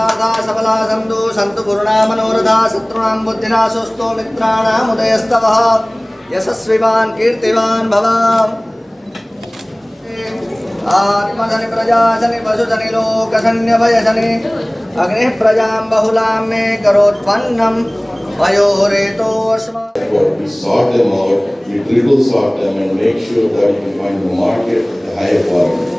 मनोकामनार्था सबला सन्तु सन्तु पूर्णा मनोरथा शत्रूणां बुद्धिनाशोऽस्तु मित्राणाम् उदयस्तवः यशस्विवान् कीर्तिवान् भव आत्मधनि प्रजाशनि पशुधनि लोकधन्यभयशनि अग्निः प्रजां बहुलां मे करोत्पन्नं वयोरेतोऽस्मा. We sort them out, we triple sort them and make sure that you can find the market at the higher quality.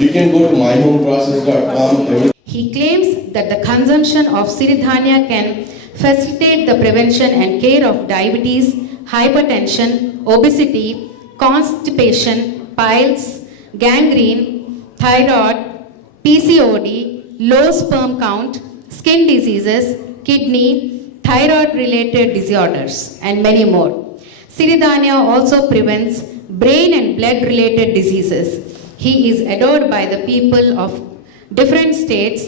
You can go to myhomeprocess.com. He claims that the consumption of Siridhanya can facilitate the prevention and care of diabetes, hypertension, obesity, constipation, piles, gangrene, thyroid, PCOD, low sperm count, skin diseases, kidney, thyroid-related disorders, and many more. Siridhanya also prevents brain and blood-related diseases. He is adored by the people of different states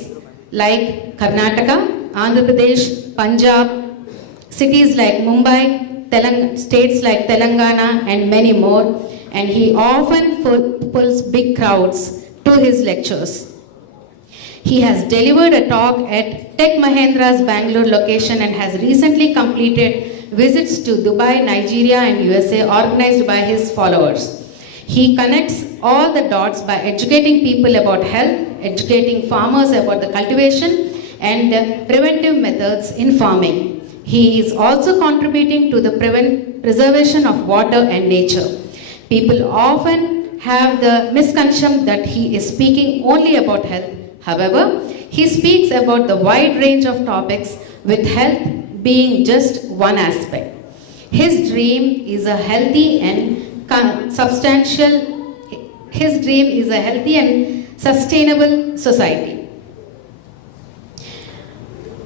like Karnataka, Andhra Pradesh, Punjab, cities like Mumbai, states like Telangana, and many more. And he often pulls big crowds to his lectures. He has delivered a talk at Tech Mahindra's Bangalore location and has recently completed visits to Dubai, Nigeria, and USA organized by his followers. He connects all the dots by educating people about health, educating farmers about the cultivation and preventive methods in farming. He is also contributing to the preservation of water and nature. People often have the misconception that he is speaking only about health. However, he speaks about the wide range of topics, with health being just one aspect. His dream is a healthy and sustainable society.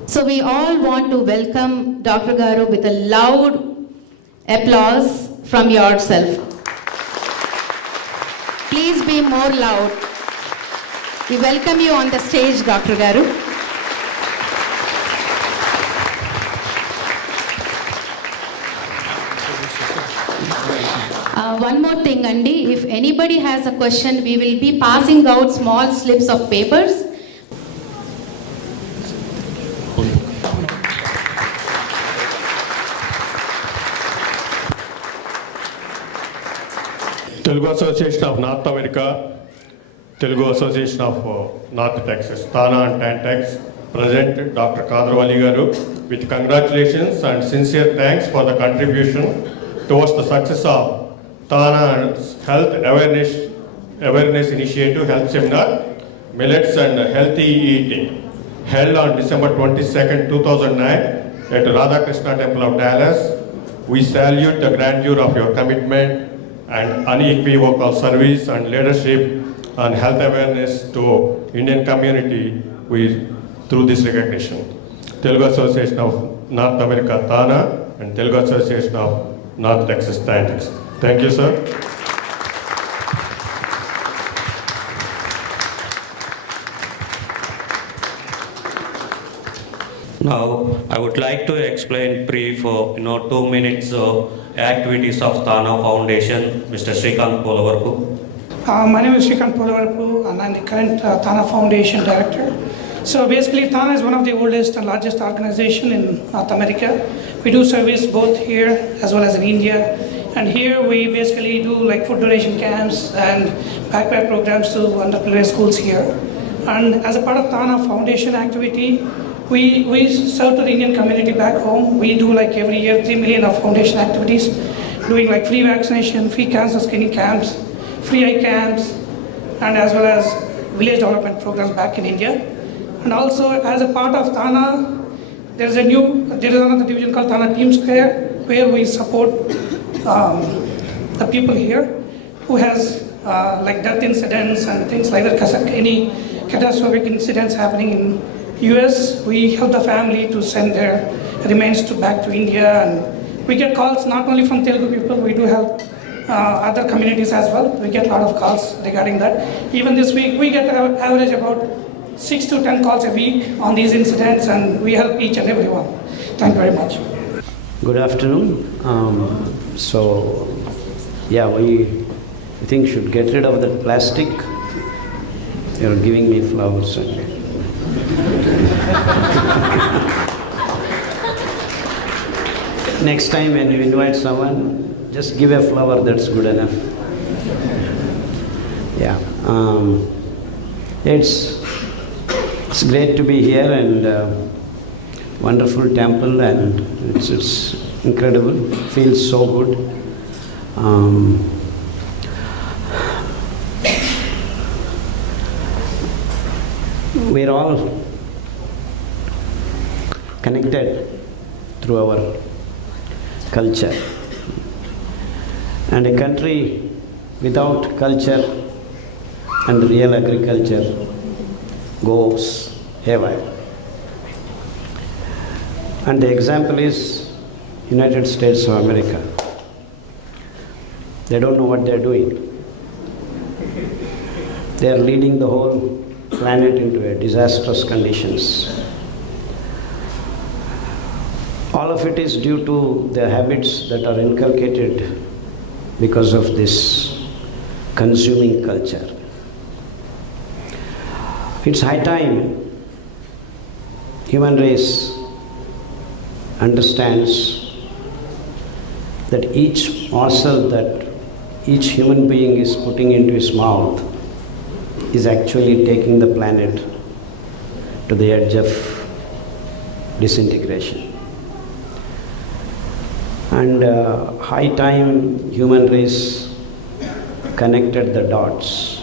So we all want to welcome Dr. Garu with a loud applause from yourself. Please be more loud. We welcome you on the stage, Dr. Garu. One more thing, Andy. If anybody has a question, we will be passing out small slips of papers. Telugu Association of North America, Telugu Association of North Texas, Tana and Tantex, present Dr. Khadar Vali garu with congratulations and sincere thanks for the contribution towards the success of Tana's Health Awareness Initiative Health Seminar, Millets and Healthy Eating, held on December 22nd, 2009 at Radhakrishna Temple of Dallas. We salute the grandeur of your commitment and unequivocal service and leadership and health awareness to Indian community through this recognition. Telugu Association of North America, Tana, and Telugu Association of North Texas, Tantex. Thank you, sir. Now, I would like to explain brief, 2 minutes activities of Tana Foundation. Mr. Srikanth Polavaru. My name is Srikanth Polavaru and I'm the current Tana Foundation Director. So basically, Tana is one of the oldest and largest organization in North America. We do service both here as well as in India. And here we basically do like food donation camps and backpack programs to underprivileged schools here. And as a part of Tana Foundation activity, we serve to the Indian community back home. We do like every year 3 million of foundation activities, doing like free vaccination, free cancer screening camps, free eye camps, and as well as village development programs back in India. And also as a part of Tana, there is another division called Tana Team Square, where we support the people here who has like death incidents and things like that. Any catastrophic incidents happening in US, we help the family to send their remains back to India, and we get calls not only from Telugu people, we do help other communities as well. We get a lot of calls regarding that. Even this week, we get an average about 6 to 10 calls a week on these incidents, and we help each and every one. Thank you very much. Good afternoon. We think should get rid of the plastic You're giving me flowers. Next time when you invite someone, just give a flower, that's good enough. Yeah. It's great to be here, and wonderful temple, and it's incredible. Feels so good. We're all connected through our culture, and a country without culture and real agriculture goes haywire. And the example is United States of America. They don't know what they're doing. They are leading the whole planet into a disastrous conditions. All of it is due to the habits that are inculcated because of this consuming culture. It's high time human race understands that each morsel that each human being is putting into his mouth is actually taking the planet to the edge of disintegration. And high time human race connected the dots.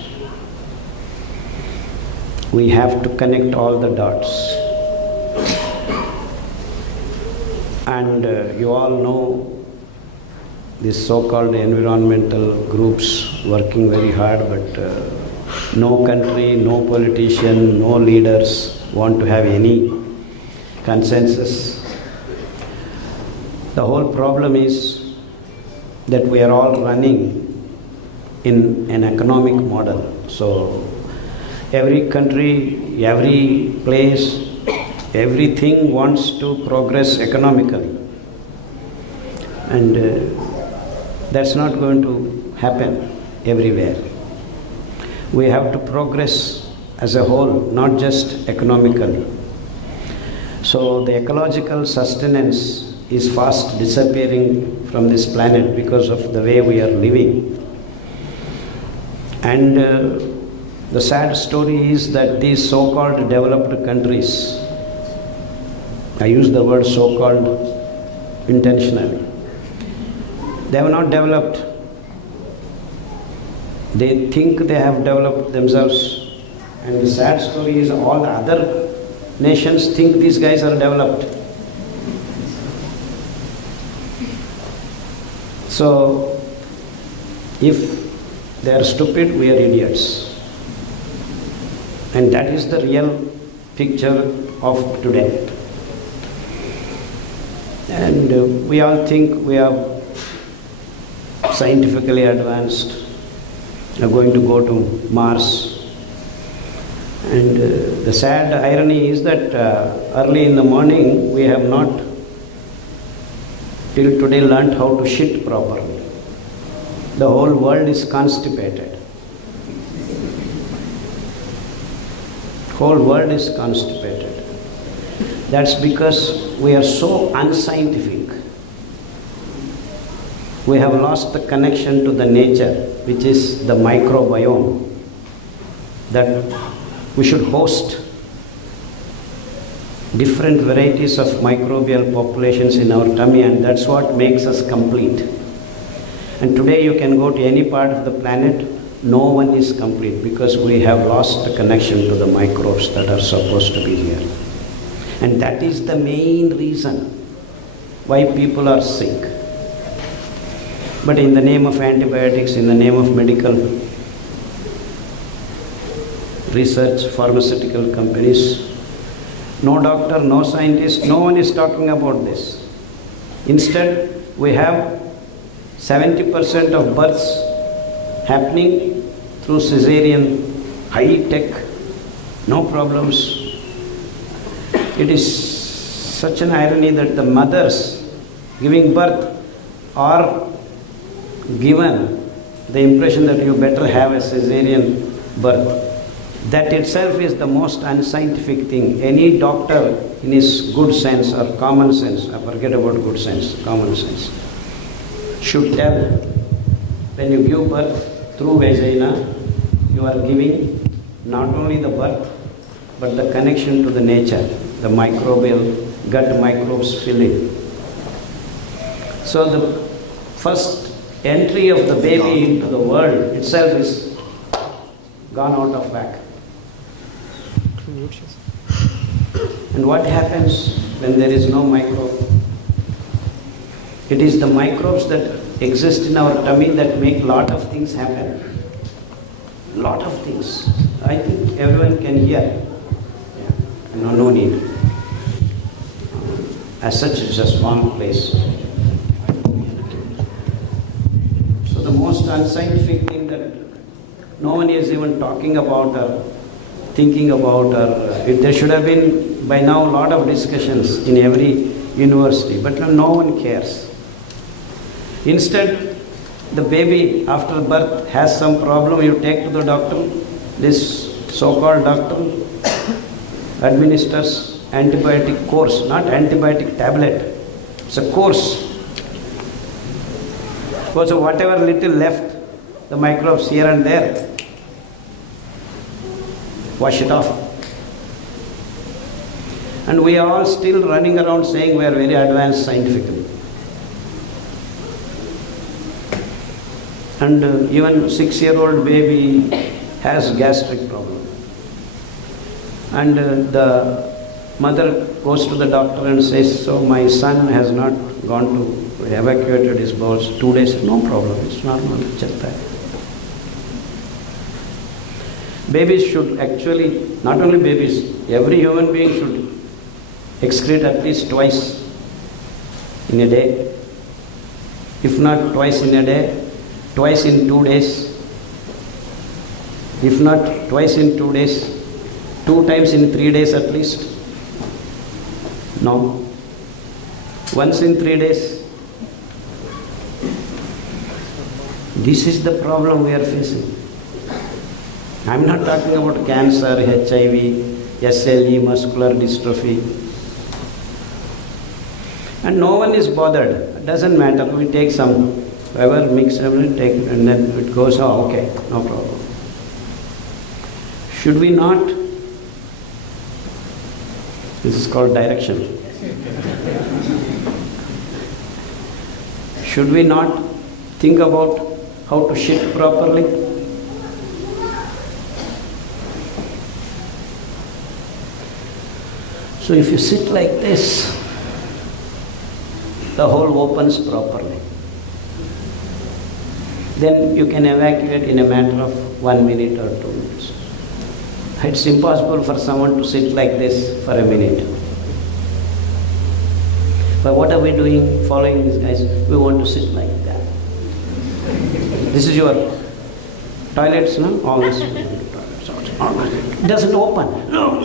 We have to connect all the dots. And you all know these so-called environmental groups working very hard, but no country, no politician, no leaders want to have any consensus. The whole problem is that we are all running in an economic model. So every country, every place, everything wants to progress economically. And that's not going to happen everywhere. We have to progress as a whole, not just economically. So the ecological sustenance is fast disappearing from this planet because of the way we are living. And the sad story is that these so-called developed countries, I use the word so-called intentionally, they have not developed. They think they have developed themselves. And the sad story is all the other nations think these guys are developed. So, if they are stupid, we are idiots. And that is the real picture of today. And we all think we are scientifically advanced, are going to go to Mars. And the sad irony is that early in the morning we have not till today learnt how to shit properly. The whole world is constipated. Whole world is constipated. That's because we are so unscientific. We have lost the connection to the nature, which is the microbiome, that we should host different varieties of microbial populations in our tummy, and that's what makes us complete. And today you can go to any part of the planet, no one is complete because we have lost the connection to the microbes that are supposed to be here. And that is the main reason why people are sick. But in the name of antibiotics, in the name of medical research, pharmaceutical companies, no doctor, no scientist, no one is talking about this. Instead, we have 70% of births happening through cesarean, high tech, no problems. It is such an irony that the mothers giving birth are given the impression that you better have a cesarean birth. That itself is the most unscientific thing. Any doctor in his good sense or common sense, I forget about good sense, common sense, should tell when you give birth through vagina, you are giving not only the birth, but the connection to the nature, the microbial gut microbes fill in. So the first entry of the baby into the world itself is gone out of whack. And what happens when there is no microbe? It is the microbes that exist in our tummy that make lot of things happen. Lot of things. I think everyone can hear. Yeah. No need. As such, it's a small place. So the most unscientific thing that no one is even talking about or thinking about, or there should have been by now a lot of discussions in every university, but no one cares. Instead, the baby after birth has some problem, you take to the doctor, this so-called doctor administers antibiotic course, not antibiotic tablet, it's a course. So whatever little left, the microbes here and there, wash it off. And we are all still running around saying we are very advanced scientifically. And even 6-year-old baby has gastric problem. And the mother goes to the doctor and says, so my son has not gone to evacuated his bowels 2 days. No problem, it's normal. Babies should actually, not only babies, every human being should excrete at least twice in a day. If not twice in a day, twice in 2 days. If not twice in 2 days, 2 times in 3 days at least. No. Once in 3 days. This is the problem we are facing. I am not talking about cancer, HIV, SLE, muscular dystrophy. And no one is bothered. It doesn't matter. We take some, whoever mix everything, take it, and then it goes, oh, okay, no problem. Should we not? This is called direction. Should we not think about how to shit properly? So if you sit like this, the hole opens properly. Then you can evacuate in a matter of 1 minute or 2 minutes. It's impossible for someone to sit like this for a minute. But what are we doing following these guys? We want to sit like that. This is your toilets, no? All this. It doesn't open. No.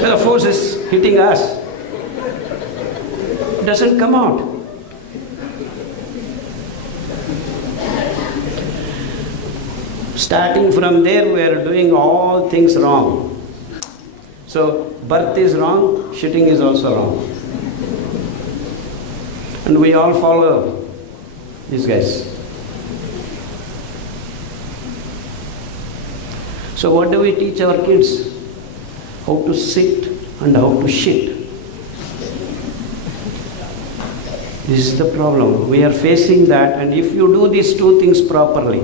Well, the force is hitting us. It doesn't come out. Starting from there, we are doing all things wrong. So, birth is wrong, shitting is also wrong. And we all follow these guys. So, what do we teach our kids? How to sit and how to shit. This is the problem. We are facing that, and if you do these two things properly,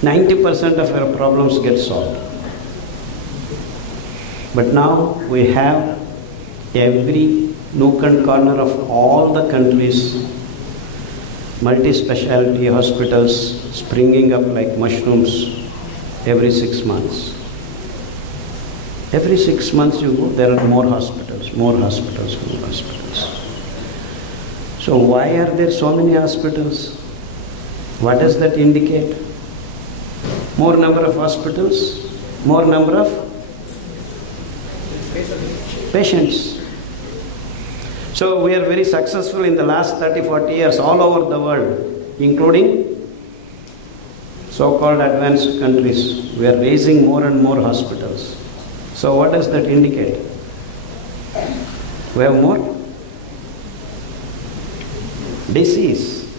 90% of our problems get solved. But now we have every nook and corner of all the countries, multi-specialty hospitals springing up like mushrooms every 6 months. Every 6 months you go, there are more hospitals, more hospitals, more hospitals. So why are there so many hospitals? What does that indicate? More number of hospitals, more number of patients. So we are very successful in the last 30-40 years all over the world, including so-called advanced countries, we are raising more and more hospitals. So what does that indicate? We have more disease.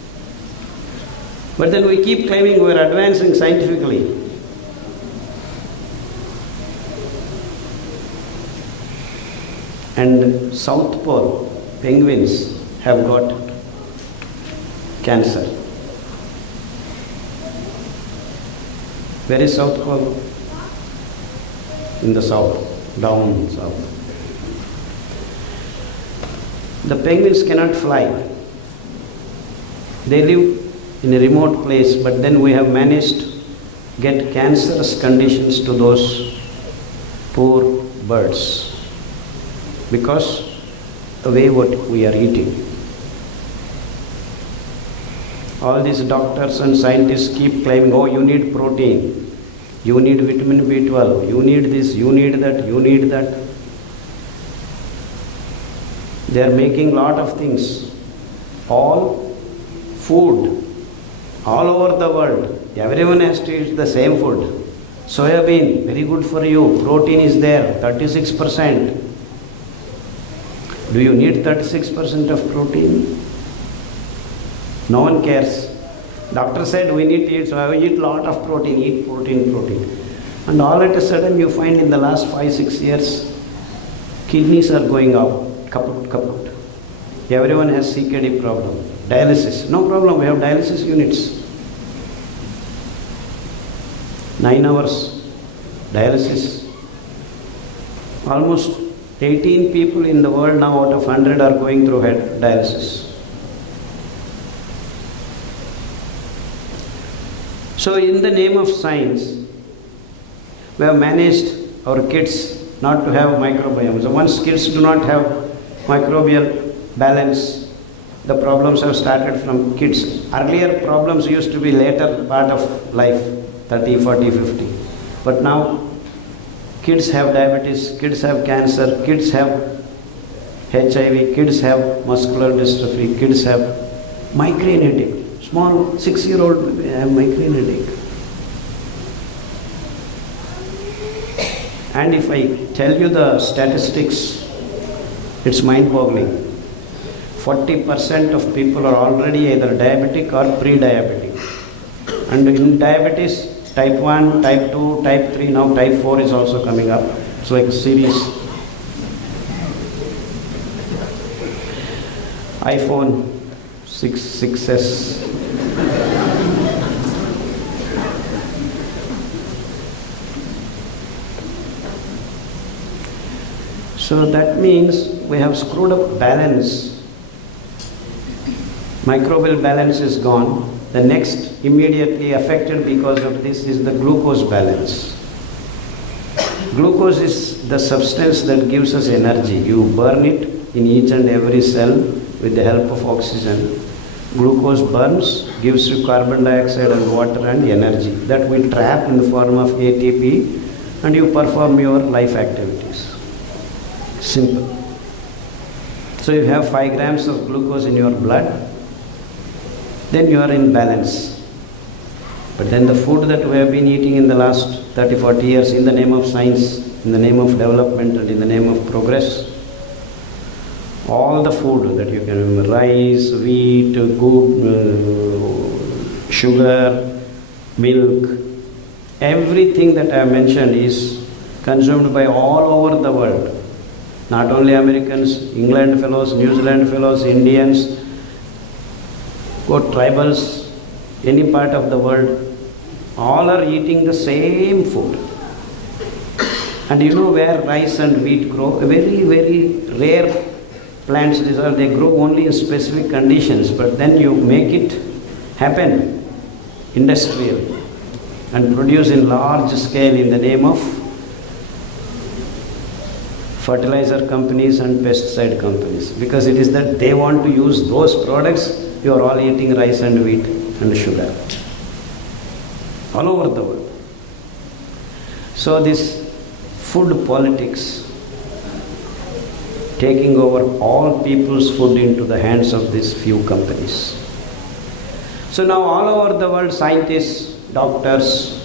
But then we keep claiming we are advancing scientifically. And South Pole penguins have got cancer. Where is South Pole? In the south, down south. The penguins cannot fly. They live in a remote place, but then we have managed to get cancerous conditions to those poor birds because the way what we are eating. All these doctors and scientists keep claiming, oh, you need protein, you need vitamin B12, you need this, you need that, you need that. They are making lot of things. All food, all over the world, everyone has to eat the same food. Soya bean, very good for you, protein is there, 36%. Do you need 36% of protein? No one cares. Doctor said we need to eat, so I eat lot of protein, eat protein. And all of a sudden you find in the last 5-6 years, kidneys are going up, kaput. Everyone has CKD problem. Dialysis, no problem, we have dialysis units. 9 hours dialysis. Almost 18 people in the world now out of 100 are going through dialysis. So in the name of science, we have managed our kids not to have microbiomes. Once kids do not have microbial balance, the problems have started from kids. Earlier problems used to be later part of life, 30, 40, 50. But now kids have diabetes, kids have cancer, kids have HIV, kids have muscular dystrophy, kids have migraine headache. Small 6-year-old have migraine headache. And if I tell you the statistics, it's mind-boggling. 40% of people are already either diabetic or pre-diabetic. And in diabetes, type 1, type 2, type 3, now type 4 is also coming up. It's like series. iPhone 6S. So that means we have screwed up balance. Microbial balance is gone. The next immediately affected because of this is the glucose balance. Glucose is the substance that gives us energy. You burn it in each and every cell with the help of oxygen. Glucose burns, gives you carbon dioxide and water and energy that we trap in the form of ATP and you perform your life activities. Simple. So you have 5 grams of glucose in your blood, then you are in balance. But then the food that we have been eating in the last 30-40 years in the name of science, in the name of development and in the name of progress, all the food that you can remember, rice, wheat, sugar, milk, everything that I have mentioned is consumed by all over the world. Not only Americans, England fellows, New Zealand fellows, Indians, tribals, any part of the world, all are eating the same food. And you know where rice and wheat grow? Very, very rare plants, they grow only in specific conditions, but then you make it happen industrially and produce in large scale in the name of fertilizer companies and pesticide companies, because it is that they want to use those products. You are all eating rice and wheat and sugar all over the world. So this food politics taking over all people's food into the hands of these few companies. So now all over the world scientists, doctors,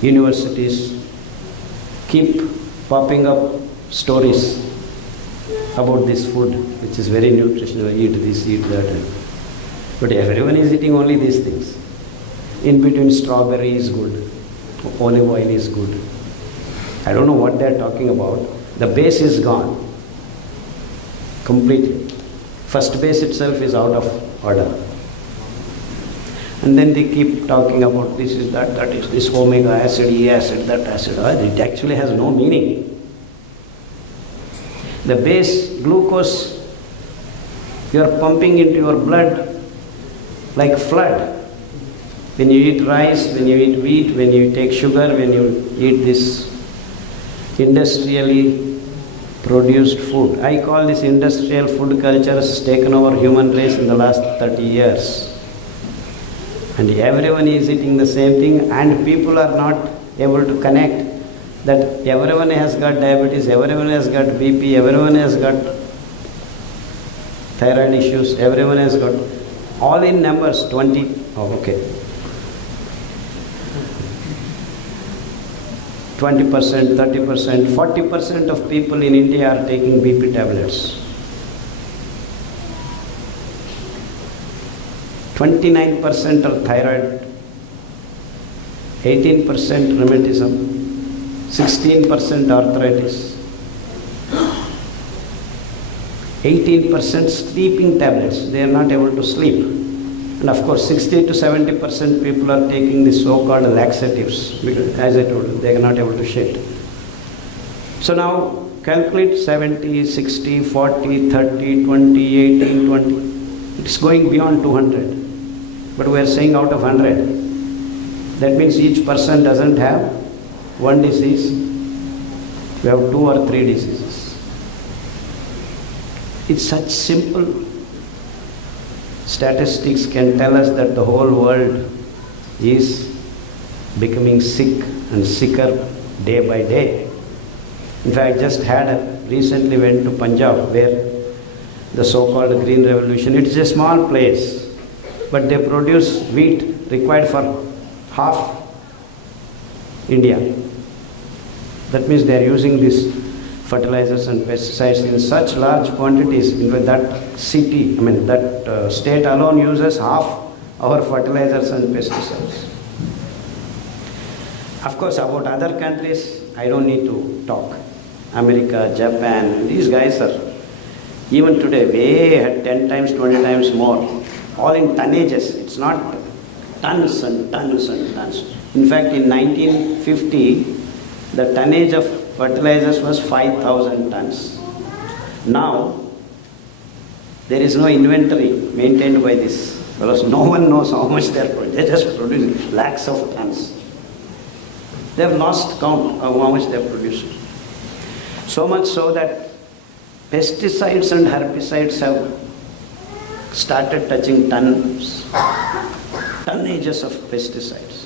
universities keep popping up stories about this food, which is very nutritional, eat this, eat that. But everyone is eating only these things. In between, strawberry is good, olive oil is good. I don't know what they are talking about. The base is gone completely. First base itself is out of order. And then they keep talking about this is that, that is this omega acid, E acid, that acid. It actually has no meaning. The base, glucose, you are pumping into your blood like flood. When you eat rice, when you eat wheat, when you take sugar, when you eat this industrially produced food. I call this industrial food culture has taken over human race in the last 30 years. And everyone is eating the same thing, and people are not able to connect that everyone has got diabetes, everyone has got BP, everyone has got thyroid issues, everyone has got, all in numbers, 20, oh okay. 20%, 30%, 40% of people in India are taking BP tablets. 29% are thyroid, 18% rheumatism, 16% arthritis, 18% sleeping tablets. They are not able to sleep. And of course, 60 to 70% people are taking the so-called laxatives, because as I told you, they are not able to shit. So now calculate 70, 60, 40, 30, 20, 18, 20. It's going beyond 200. But we are saying out of 100. That means each person doesn't have one disease. We have 2 or 3 diseases. It's such simple statistics can tell us that the whole world is becoming sick and sicker day by day. In fact, recently went to Punjab, where the so-called Green Revolution, it's a small place, but they produce wheat required for half India. That means they are using these fertilizers and pesticides in such large quantities. In fact, that city, that state alone uses half our fertilizers and pesticides. Of course, about other countries, I don't need to talk. America, Japan, these guys are, even today, way had 10 times, 20 times more. All in tonnages. It's not tons and tons and tons. In fact, in 1950, the tonnage of fertilizers was 5,000 tons. Now, there is no inventory maintained by this, because no one knows how much they are producing. They just produce lakhs of tons. They have lost count of how much they have produced. So much so that pesticides and herbicides have started touching tonnages of pesticides.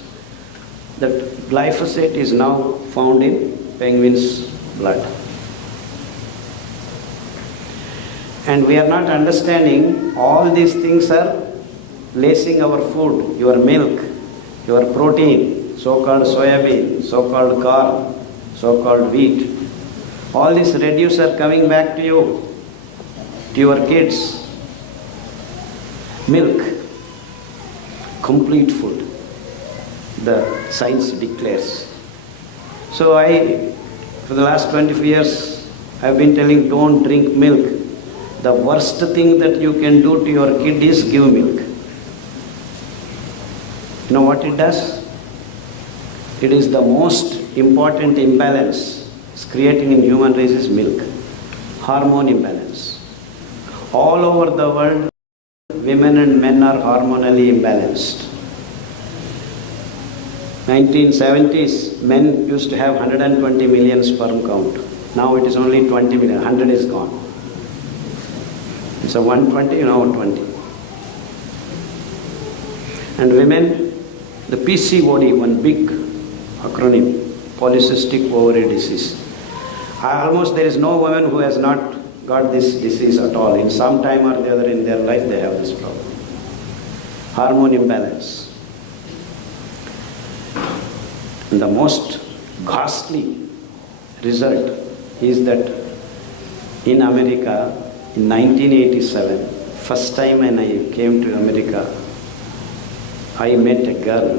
That glyphosate is now found in penguins' blood. And we are not understanding all these things are lacing our food, your milk, your protein, so-called soybean, so-called corn, so-called wheat. All these reduce are coming back to you, to your kids. Milk, complete food, the science declares. So for the last 25 years, I've been telling don't drink milk. The worst thing that you can do to your kid is give milk. You know what it does? It is the most important imbalance it's creating in human race is milk. Hormone imbalance. All over the world, women and men are hormonally imbalanced. 1970s, men used to have 120 million sperm count. Now it is only 20 million. 100 is gone. It's a 120, now 20. And women, the PCOD, one big acronym, polycystic ovary disease. Almost there is no woman who has not got this disease at all. In some time or the other in their life, they have this problem. Hormone imbalance. And the most ghastly result is that in America, in 1987, first time when I came to America, I met a girl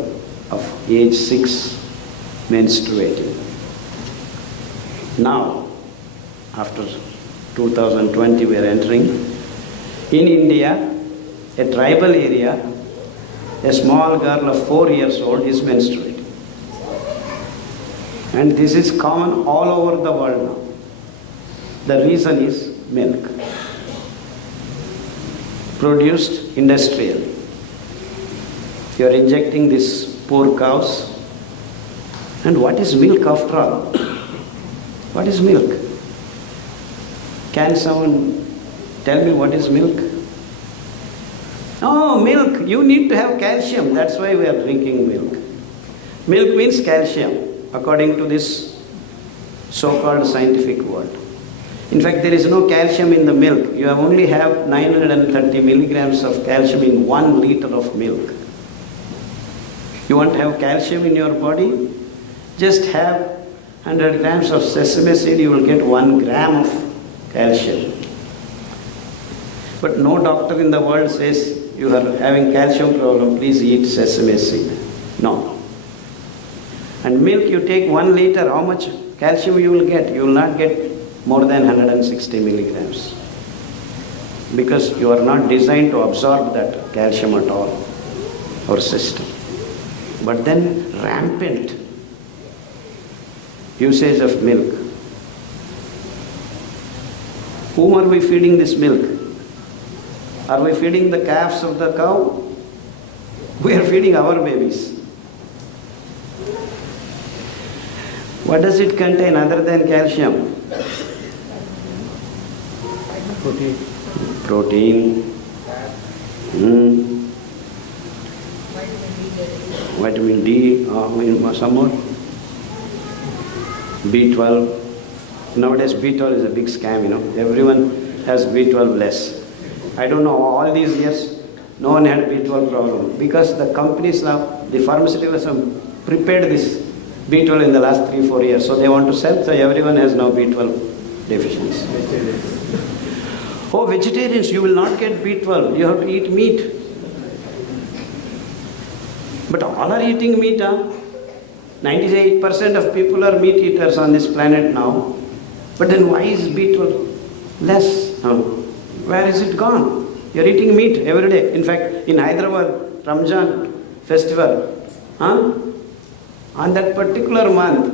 of age 6 menstruating. Now, after 2020 we are entering, in India, a tribal area, a small girl of 4 years old is menstruating. And this is common all over the world now. The reason is milk, produced industrially. You are injecting these poor cows. And what is milk after all? What is milk? Can someone tell me what is milk? Oh, milk, you need to have calcium. That's why we are drinking milk. Milk means calcium, according to this so-called scientific word. In fact, there is no calcium in the milk. You only have 930 milligrams of calcium in 1 liter of milk. You want to have calcium in your body? Just have 100 grams of sesame seed, you will get 1 gram of calcium. But no doctor in the world says you are having calcium problem, please eat sesame seed. No. And milk, you take 1 liter, how much calcium you will get? You will not get more than 160 milligrams. Because you are not designed to absorb that calcium at all, our system. But then rampant usage of milk. Whom are we feeding this milk? Are we feeding the calves of the cow? We are feeding our babies. What does it contain other than calcium? Protein. Vitamin D, some more. B12. Nowadays B12 is a big scam, Everyone has B12 less. I don't know, all these years, no one had B12 problem. Because the companies now, the pharmaceuticals have prepared this B12 in the last 3-4 years. So they want to sell, so everyone has now B12 deficiency. Oh, vegetarians, you will not get B12. You have to eat meat. But all are eating meat, 98% of people are meat eaters on this planet now. But then why is B12 less? Where is it gone? You are eating meat every day. In fact, in Hyderabad, Ramzan festival, on that particular month,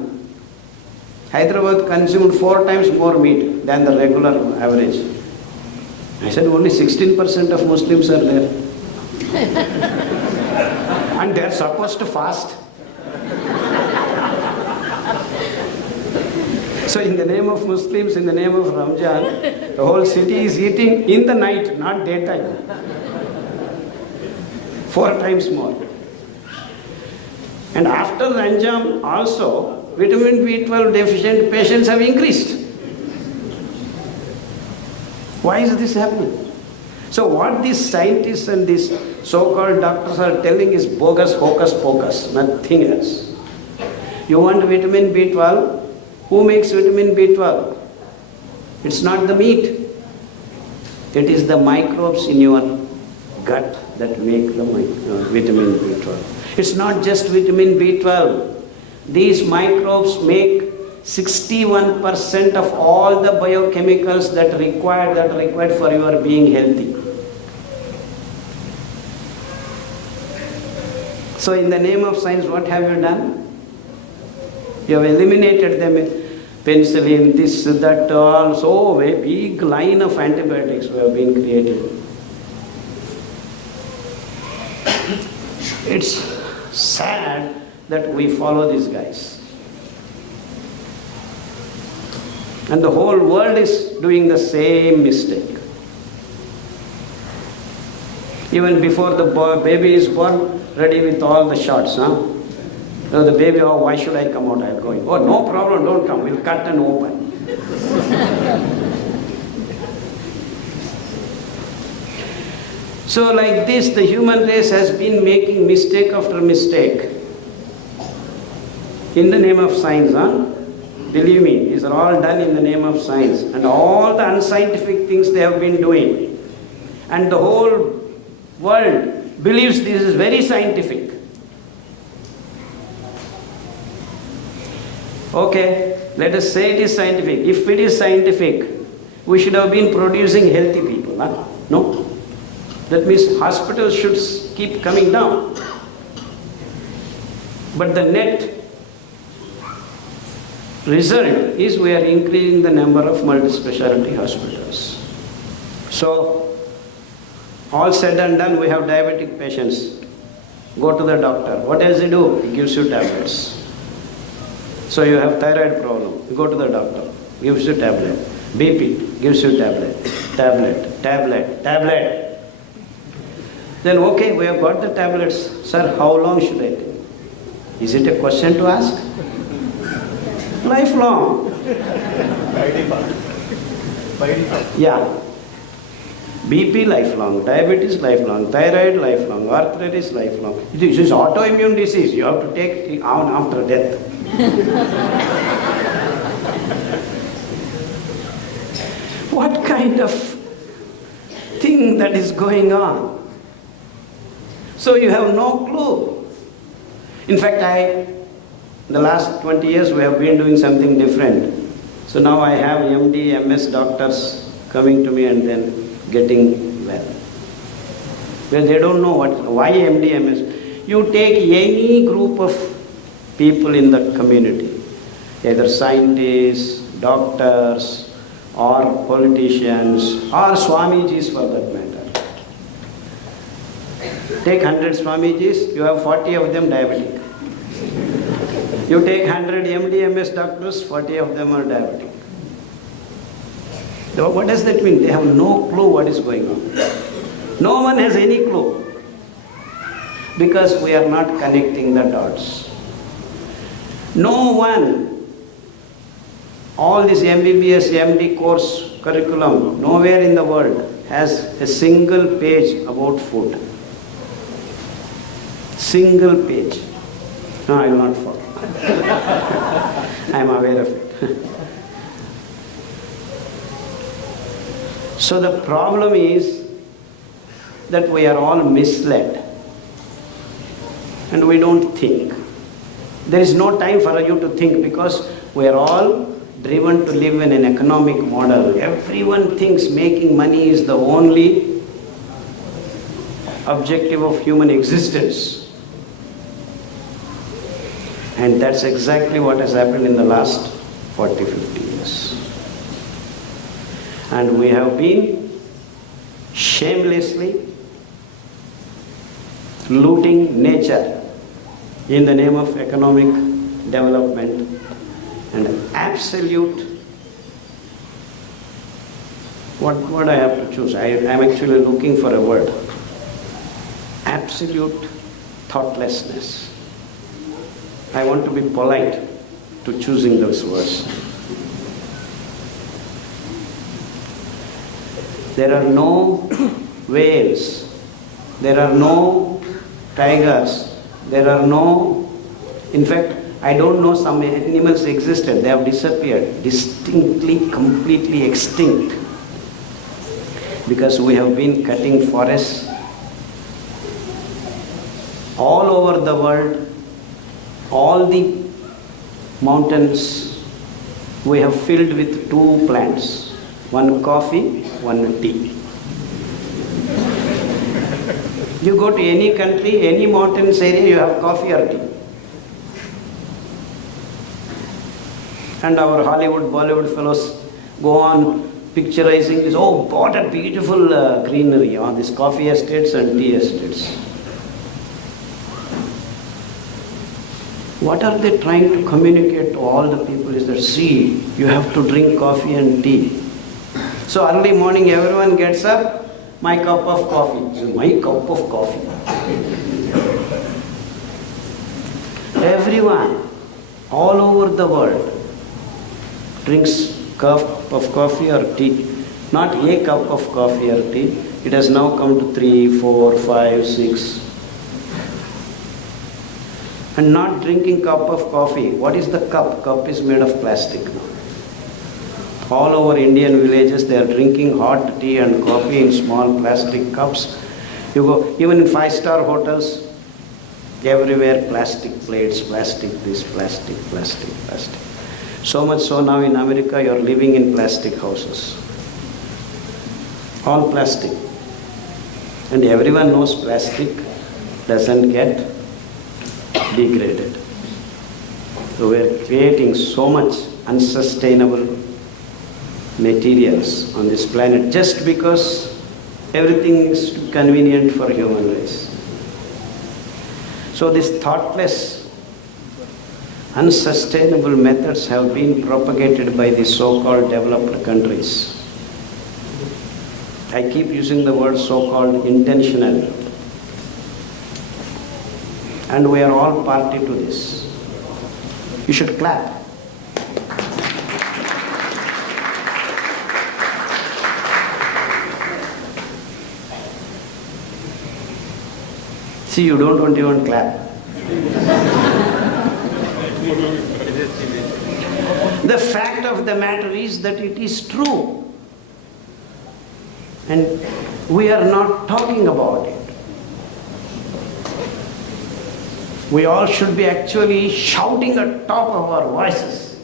Hyderabad consumed 4 times more meat than the regular average. I said only 16% of Muslims are there. And they are supposed to fast. So in the name of Muslims, in the name of Ramzan, the whole city is eating in the night, not daytime. 4 times more. And after Ramzan also, vitamin B12 deficient patients have increased. Why is this happening? So what these scientists and these so-called doctors are telling is bogus, hocus pocus, nothing else. You want vitamin B12? Who makes vitamin B12? It's not the meat. It is the microbes in your gut that make the vitamin B12. It's not just vitamin B12. These microbes make 61% of all the biochemicals that required for your being healthy. So in the name of science, what have you done? You have eliminated them, penicillin, this, that, all. So a big line of antibiotics have been created. It's sad that we follow these guys. And the whole world is doing the same mistake. Even before the baby is born, ready with all the shots, So the baby, why should I come out? I'll go in. Oh, no problem, don't come. We'll cut and open. So like this, the human race has been making mistake after mistake. In the name of science, believe me, these are all done in the name of science. And all the unscientific things they have been doing. And the whole world believes this is very scientific. Okay, let us say it is scientific. If it is scientific, we should have been producing healthy people. No? That means hospitals should keep coming down. But the net result is we are increasing the number of multi-specialty hospitals. So, all said and done, we have diabetic patients. Go to the doctor. What does he do? He gives you tablets. So you have thyroid problem. You go to the doctor. Gives you tablet. BP. Gives you tablet. Tablet. Then okay, we have got the tablets. Sir, how long should I take? Is it a question to ask? Lifelong. Yeah. BP lifelong, diabetes lifelong, thyroid lifelong, arthritis lifelong. This is autoimmune disease. You have to take it on after death. What kind of thing that is going on? So you have no clue. In fact, in the last 20 years we have been doing something different. So now I have MD, MS doctors coming to me and then getting well. Well, they don't know why MD, MS. You take any group of people in the community, either scientists, doctors, or politicians, or Swamijis for that matter. Take 100 Swamijis, you have 40 of them diabetic. You take 100 MD, MS doctors, 40 of them are diabetic. So what does that mean? They have no clue what is going on. No one has any clue. Because we are not connecting the dots. No one, all this MBBS, MD course curriculum, nowhere in the world has a single page about food. Single page. No, I will not follow. I am aware of it. So the problem is that we are all misled and we don't think. There is no time for you to think because we are all driven to live in an economic model. Everyone thinks making money is the only objective of human existence. And that's exactly what has happened in the last 40, 50 years. And we have been shamelessly looting nature in the name of economic development and absolute, what I have to choose? I am actually looking for a word. Absolute thoughtlessness. I want to be polite to choosing those words. There are no whales, there are no tigers, there are no, in fact, I don't know some animals existed, they have disappeared, distinctly, completely extinct. Because we have been cutting forests all over the world. All the mountains we have filled with 2 plants, one coffee, one tea. You go to any country, any mountains area, you have coffee or tea. And our Hollywood, Bollywood fellows go on picturizing this, oh, what a beautiful greenery on these coffee estates and tea estates. What are they trying to communicate to all the people is that, see, you have to drink coffee and tea. So early morning everyone gets up, my cup of coffee. So my cup of coffee. Everyone, all over the world, drinks cup of coffee or tea. Not a cup of coffee or tea. It has now come to 3, 4, 5, 6. and not drinking cup of coffee. What is the cup? Cup is made of plastic now. All over Indian villages, they are drinking hot tea and coffee in small plastic cups. You go, even in 5-star hotels, everywhere plastic plates, plastic this, plastic, plastic, plastic. So much so now in America, you are living in plastic houses. All plastic. And everyone knows plastic doesn't get degraded. So we are creating so much unsustainable materials on this planet just because everything is convenient for human race. So these thoughtless, unsustainable methods have been propagated by the so-called developed countries. I keep using the word so-called intentional. And we are all party to this. You should clap. See, you don't want to even clap. The fact of the matter is that it is true. And we are not talking about it. We all should be actually shouting at top of our voices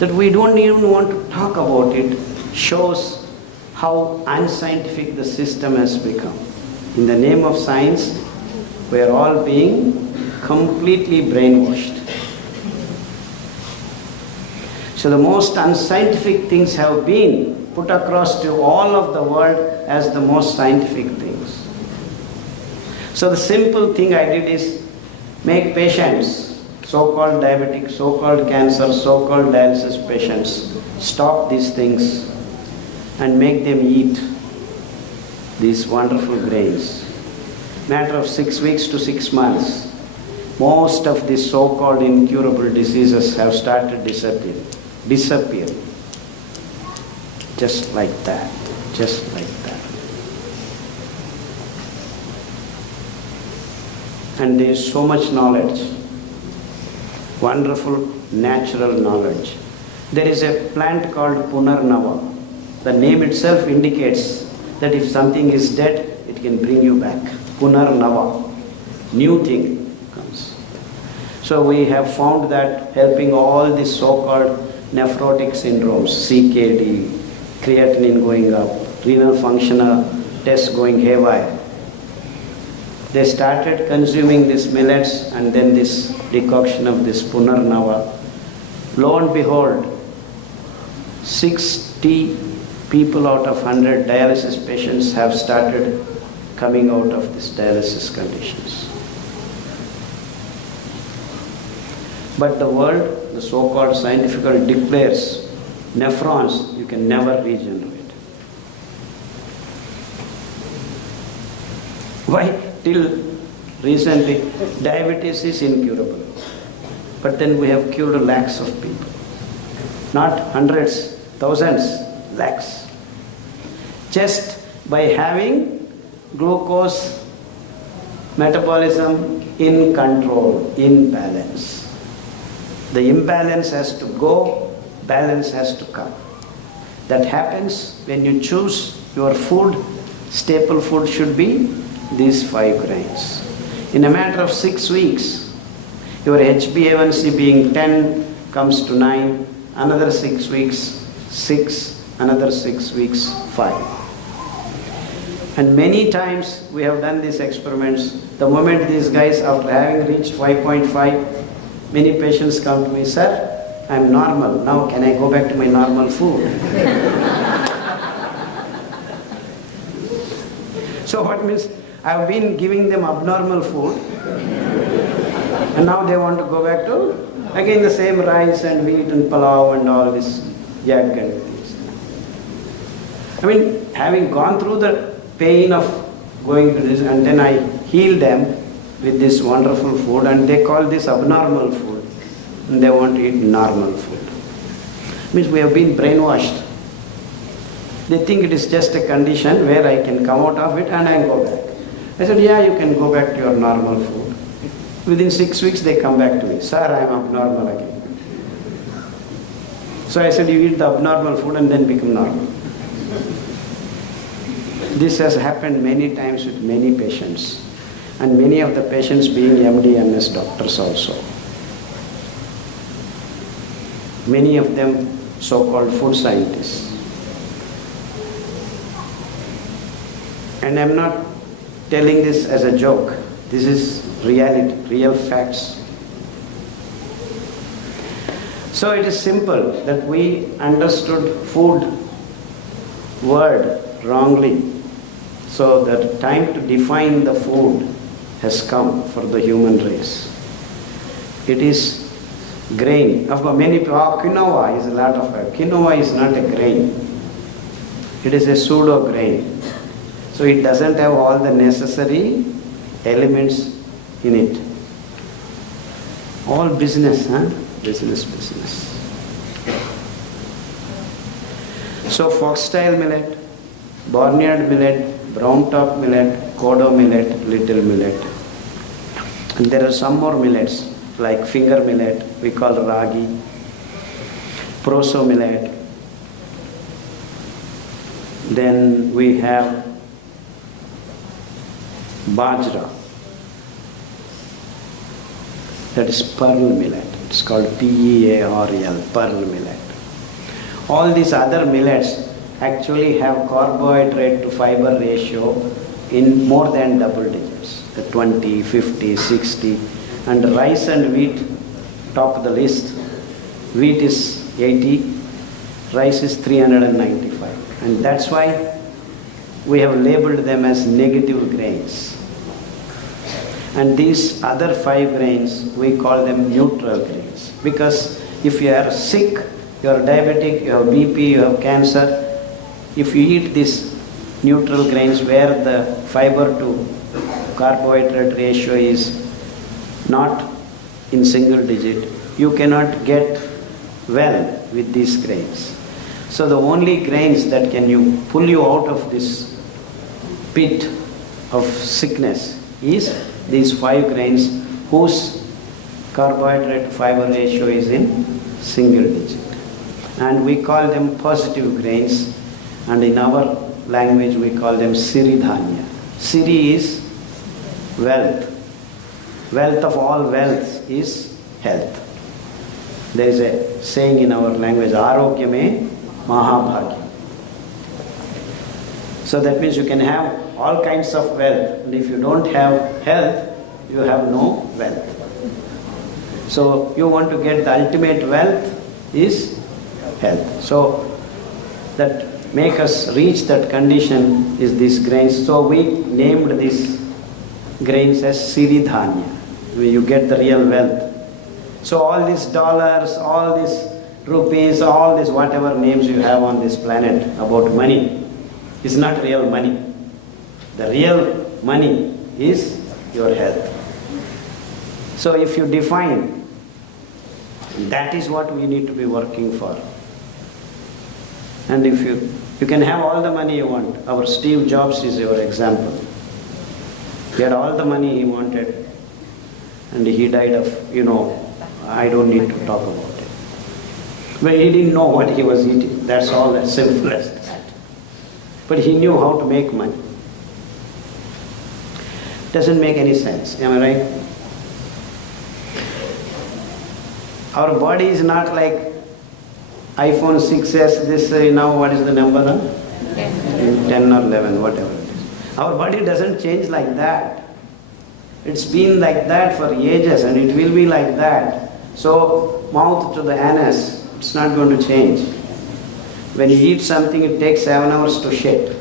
that we don't even want to talk about it shows how unscientific the system has become. In the name of science, we are all being completely brainwashed. So the most unscientific things have been put across to all of the world as the most scientific things. So the simple thing I did is make patients, so-called diabetics, so-called cancer, so-called dialysis patients, stop these things and make them eat these wonderful grains. Matter of 6 weeks to 6 months, most of these so-called incurable diseases have started disappearing. Just like that, just like that. And there is so much knowledge, wonderful natural knowledge. There is a plant called Punarnava. The name itself indicates that if something is dead, it can bring you back. Punarnava, new thing comes. So we have found that helping all these so-called nephrotic syndromes, CKD, creatinine going up, renal functional tests going haywire. They started consuming these millets and then this decoction of this Punarnava. Lo and behold, 60 people out of 100 dialysis patients have started coming out of these dialysis conditions. But the world, the so-called scientific world, declares nephrons you can never regenerate. Why? Till recently, diabetes is incurable. But then we have cured lakhs of people. Not hundreds, thousands, lakhs. Just by having glucose metabolism in control, in balance. The imbalance has to go, balance has to come. That happens when you choose your food. Staple food should be these 5 grains. In a matter of 6 weeks, your HbA1c being 10 comes to 9, another 6 weeks, 6, another 6 weeks, 5. And many times we have done these experiments. The moment these guys, after having reached 5.5, many patients come to me, sir, I'm normal. Now can I go back to my normal food? So what means? I've been giving them abnormal food and now they want to go back to again the same rice and wheat and palau and all this yak and things. I mean, having gone through the pain of going to this and then I heal them with this wonderful food and they call this abnormal food and they want to eat normal food. Means we have been brainwashed. They think it is just a condition where I can come out of it and I go back. I said, yeah, you can go back to your normal food. Within 6 weeks, they come back to me. Sir, I am abnormal again. So I said, you eat the abnormal food and then become normal. This has happened many times with many patients. And many of the patients being MD, MS doctors also. Many of them so-called food scientists. And I'm not telling this as a joke. This is reality, real facts. So it is simple that we understood food word wrongly. So the time to define the food has come for the human race. It is grain. Of course, many people, quinoa is a lot of it. Quinoa is not a grain. It is a pseudo grain. So it doesn't have all the necessary elements in it. All business, huh? Business. So foxtail millet, barnyard millet, brown top millet, kodo millet, little millet. And there are some more millets like finger millet, we call ragi, proso millet. Then we have bajra, that is pearl millet. It's called P-E-A-R-L, pearl millet. All these other millets actually have carbohydrate to fiber ratio in more than double digits, the 20, 50, 60. And rice and wheat top of the list. Wheat is 80, rice is 395. And that's why we have labeled them as negative grains. And these other 5 grains, we call them neutral grains. Because if you are sick, you are diabetic, you have BP, you have cancer, if you eat these neutral grains where the fiber to carbohydrate ratio is not in single digit, you cannot get well with these grains. So the only grains that can pull you out of this pit of sickness is these 5 grains whose carbohydrate to fiber ratio is in single digit. And we call them positive grains, and in our language we call them Siridhanya. Siri is wealth. Wealth of all wealth is health. There is a saying in our language, Arogya me Mahabhagya. So that means you can have all kinds of wealth, and if you don't have health, you have no wealth. So you want to get the ultimate wealth is health. So that make us reach that condition is these grains. So we named these grains as Siridhanya, where you get the real wealth. So all these dollars, all these rupees, all these whatever names you have on this planet about money is not real money. The real money is your health. So if you define, that is what we need to be working for. And if you can have all the money you want. Our Steve Jobs is your example. He had all the money he wanted, and he died of, I don't need to talk about it. But he didn't know what he was eating. That's all, as simple as that. But he knew how to make money. Doesn't make any sense, am I right? Our body is not like iPhone 6s, this now what is the number now? 10 or 11, whatever it is. Our body doesn't change like that. It's been like that for ages and it will be like that. So mouth to the anus, it's not going to change. When you eat something, it takes 7 hours to shit.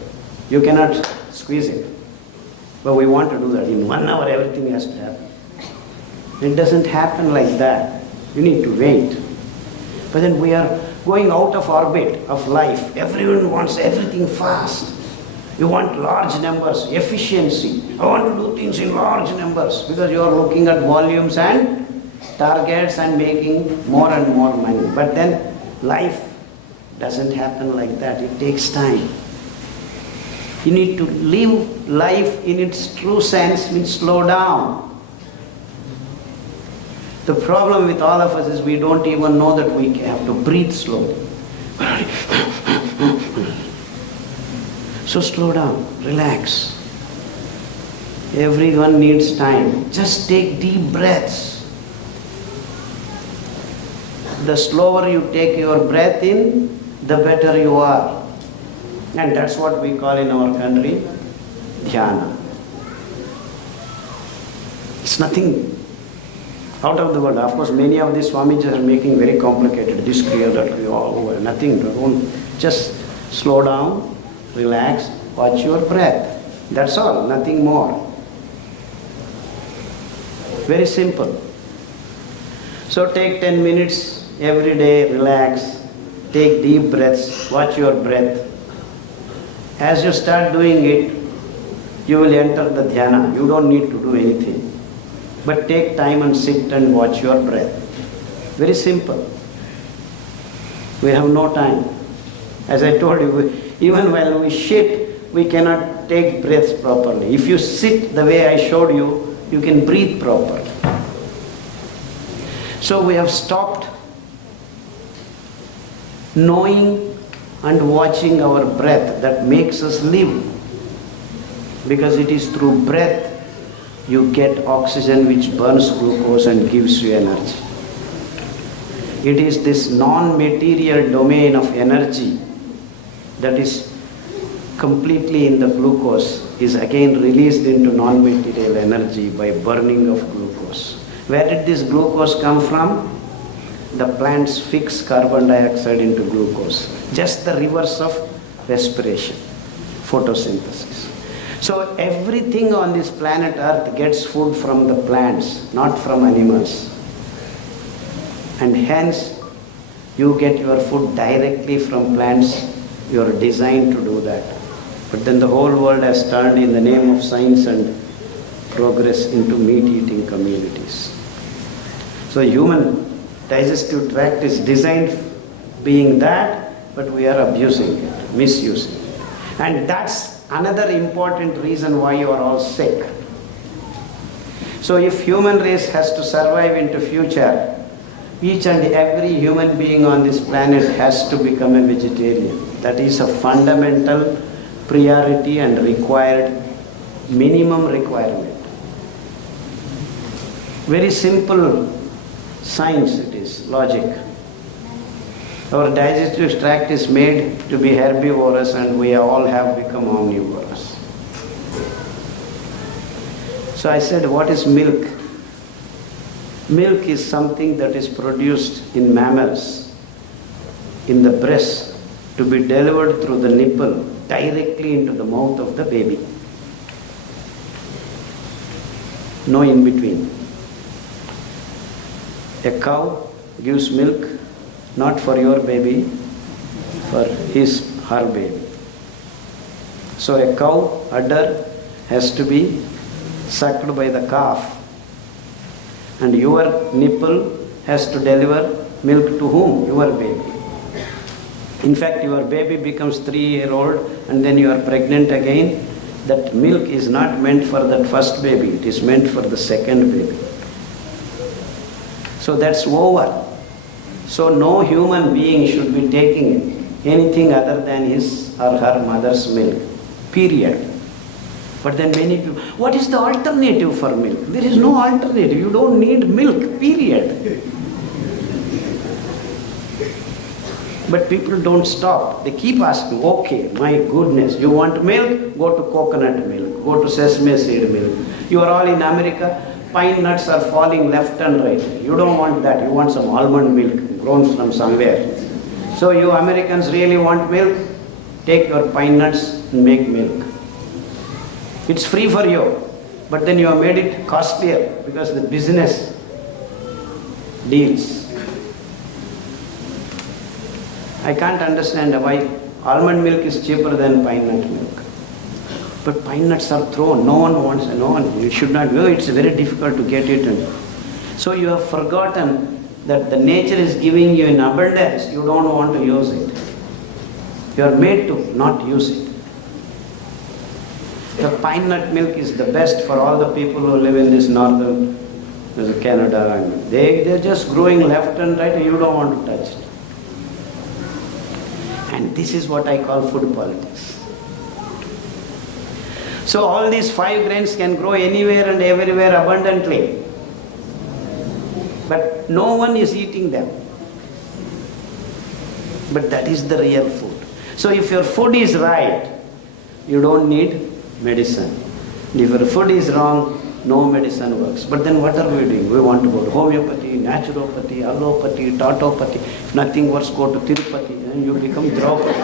You cannot squeeze it. But we want to do that. In 1 hour, everything has to happen. It doesn't happen like that. You need to wait. But then we are going out of orbit of life. Everyone wants everything fast. You want large numbers, efficiency. I want to do things in large numbers because you are looking at volumes and targets and making more and more money. But then life doesn't happen like that. It takes time. You need to live life in its true sense, means slow down. The problem with all of us is we don't even know that we have to breathe slowly. So slow down, relax. Everyone needs time. Just take deep breaths. The slower you take your breath in, the better you are. And that's what we call in our country, dhyana. It's nothing out of the world. Of course, many of these Swamijis are making very complicated. This clear, that clear, over. Nothing. Just slow down, relax, watch your breath. That's all, nothing more. Very simple. So take 10 minutes every day, relax, take deep breaths, watch your breath. As you start doing it, you will enter the dhyana. You don't need to do anything. But take time and sit and watch your breath. Very simple. We have no time. As I told you, even while we shit, we cannot take breaths properly. If you sit the way I showed you, you can breathe properly. So we have stopped knowing and watching our breath that makes us live. Because it is through breath you get oxygen which burns glucose and gives you energy. It is this non-material domain of energy that is completely in the glucose is again released into non-material energy by burning of glucose. Where did this glucose come from? The plants fix carbon dioxide into glucose. Just the reverse of respiration, photosynthesis. So everything on this planet Earth gets food from the plants, not from animals. And hence, you get your food directly from plants. You are designed to do that. But then the whole world has turned in the name of science and progress into meat-eating communities. So human digestive tract is designed being that, but we are abusing it, misusing it. And that's another important reason why you are all sick. So if human race has to survive into future, each and every human being on this planet has to become a vegetarian. That is a fundamental priority and required, minimum requirement. Very simple science it is, logic. Our digestive tract is made to be herbivorous and we all have become omnivorous. So I said, what is milk? Milk is something that is produced in mammals, in the breast, to be delivered through the nipple directly into the mouth of the baby. No in between. A cow gives milk not for your baby, for her baby. So a cow udder has to be sucked by the calf, and your nipple has to deliver milk to whom? Your baby. In fact, your baby becomes 3-year-old and then you are pregnant again. That milk is not meant for that first baby, it is meant for the second baby. So that's over. So no human being should be taking anything other than his or her mother's milk, period. But then many people, what is the alternative for milk? There is no alternative. You don't need milk, period. But people don't stop. They keep asking, okay, my goodness, you want milk? Go to coconut milk, go to sesame seed milk. You are all in America, pine nuts are falling left and right. You don't want that, you want some almond milk grown from somewhere. So you Americans really want milk? Take your pine nuts and make milk. It's free for you, but then you have made it costlier because the business deals. I can't understand why almond milk is cheaper than pine nut milk. But pine nuts are thrown, no one wants, no one, you should not go, it's very difficult to get it. So you have forgotten that the nature is giving you in abundance, you don't want to use it. You are made to not use it. The pine nut milk is the best for all the people who live in this northern Canada, and they're just growing left and right and you don't want to touch it. And this is what I call food politics. So all these 5 grains can grow anywhere and everywhere abundantly. But no one is eating them. But that is the real food. So if your food is right, you don't need medicine. If your food is wrong, no medicine works. But then what are we doing? We want to go to homeopathy, naturopathy, allopathy, tautopathy. If nothing works, go to Tirupati and you become Draupadi.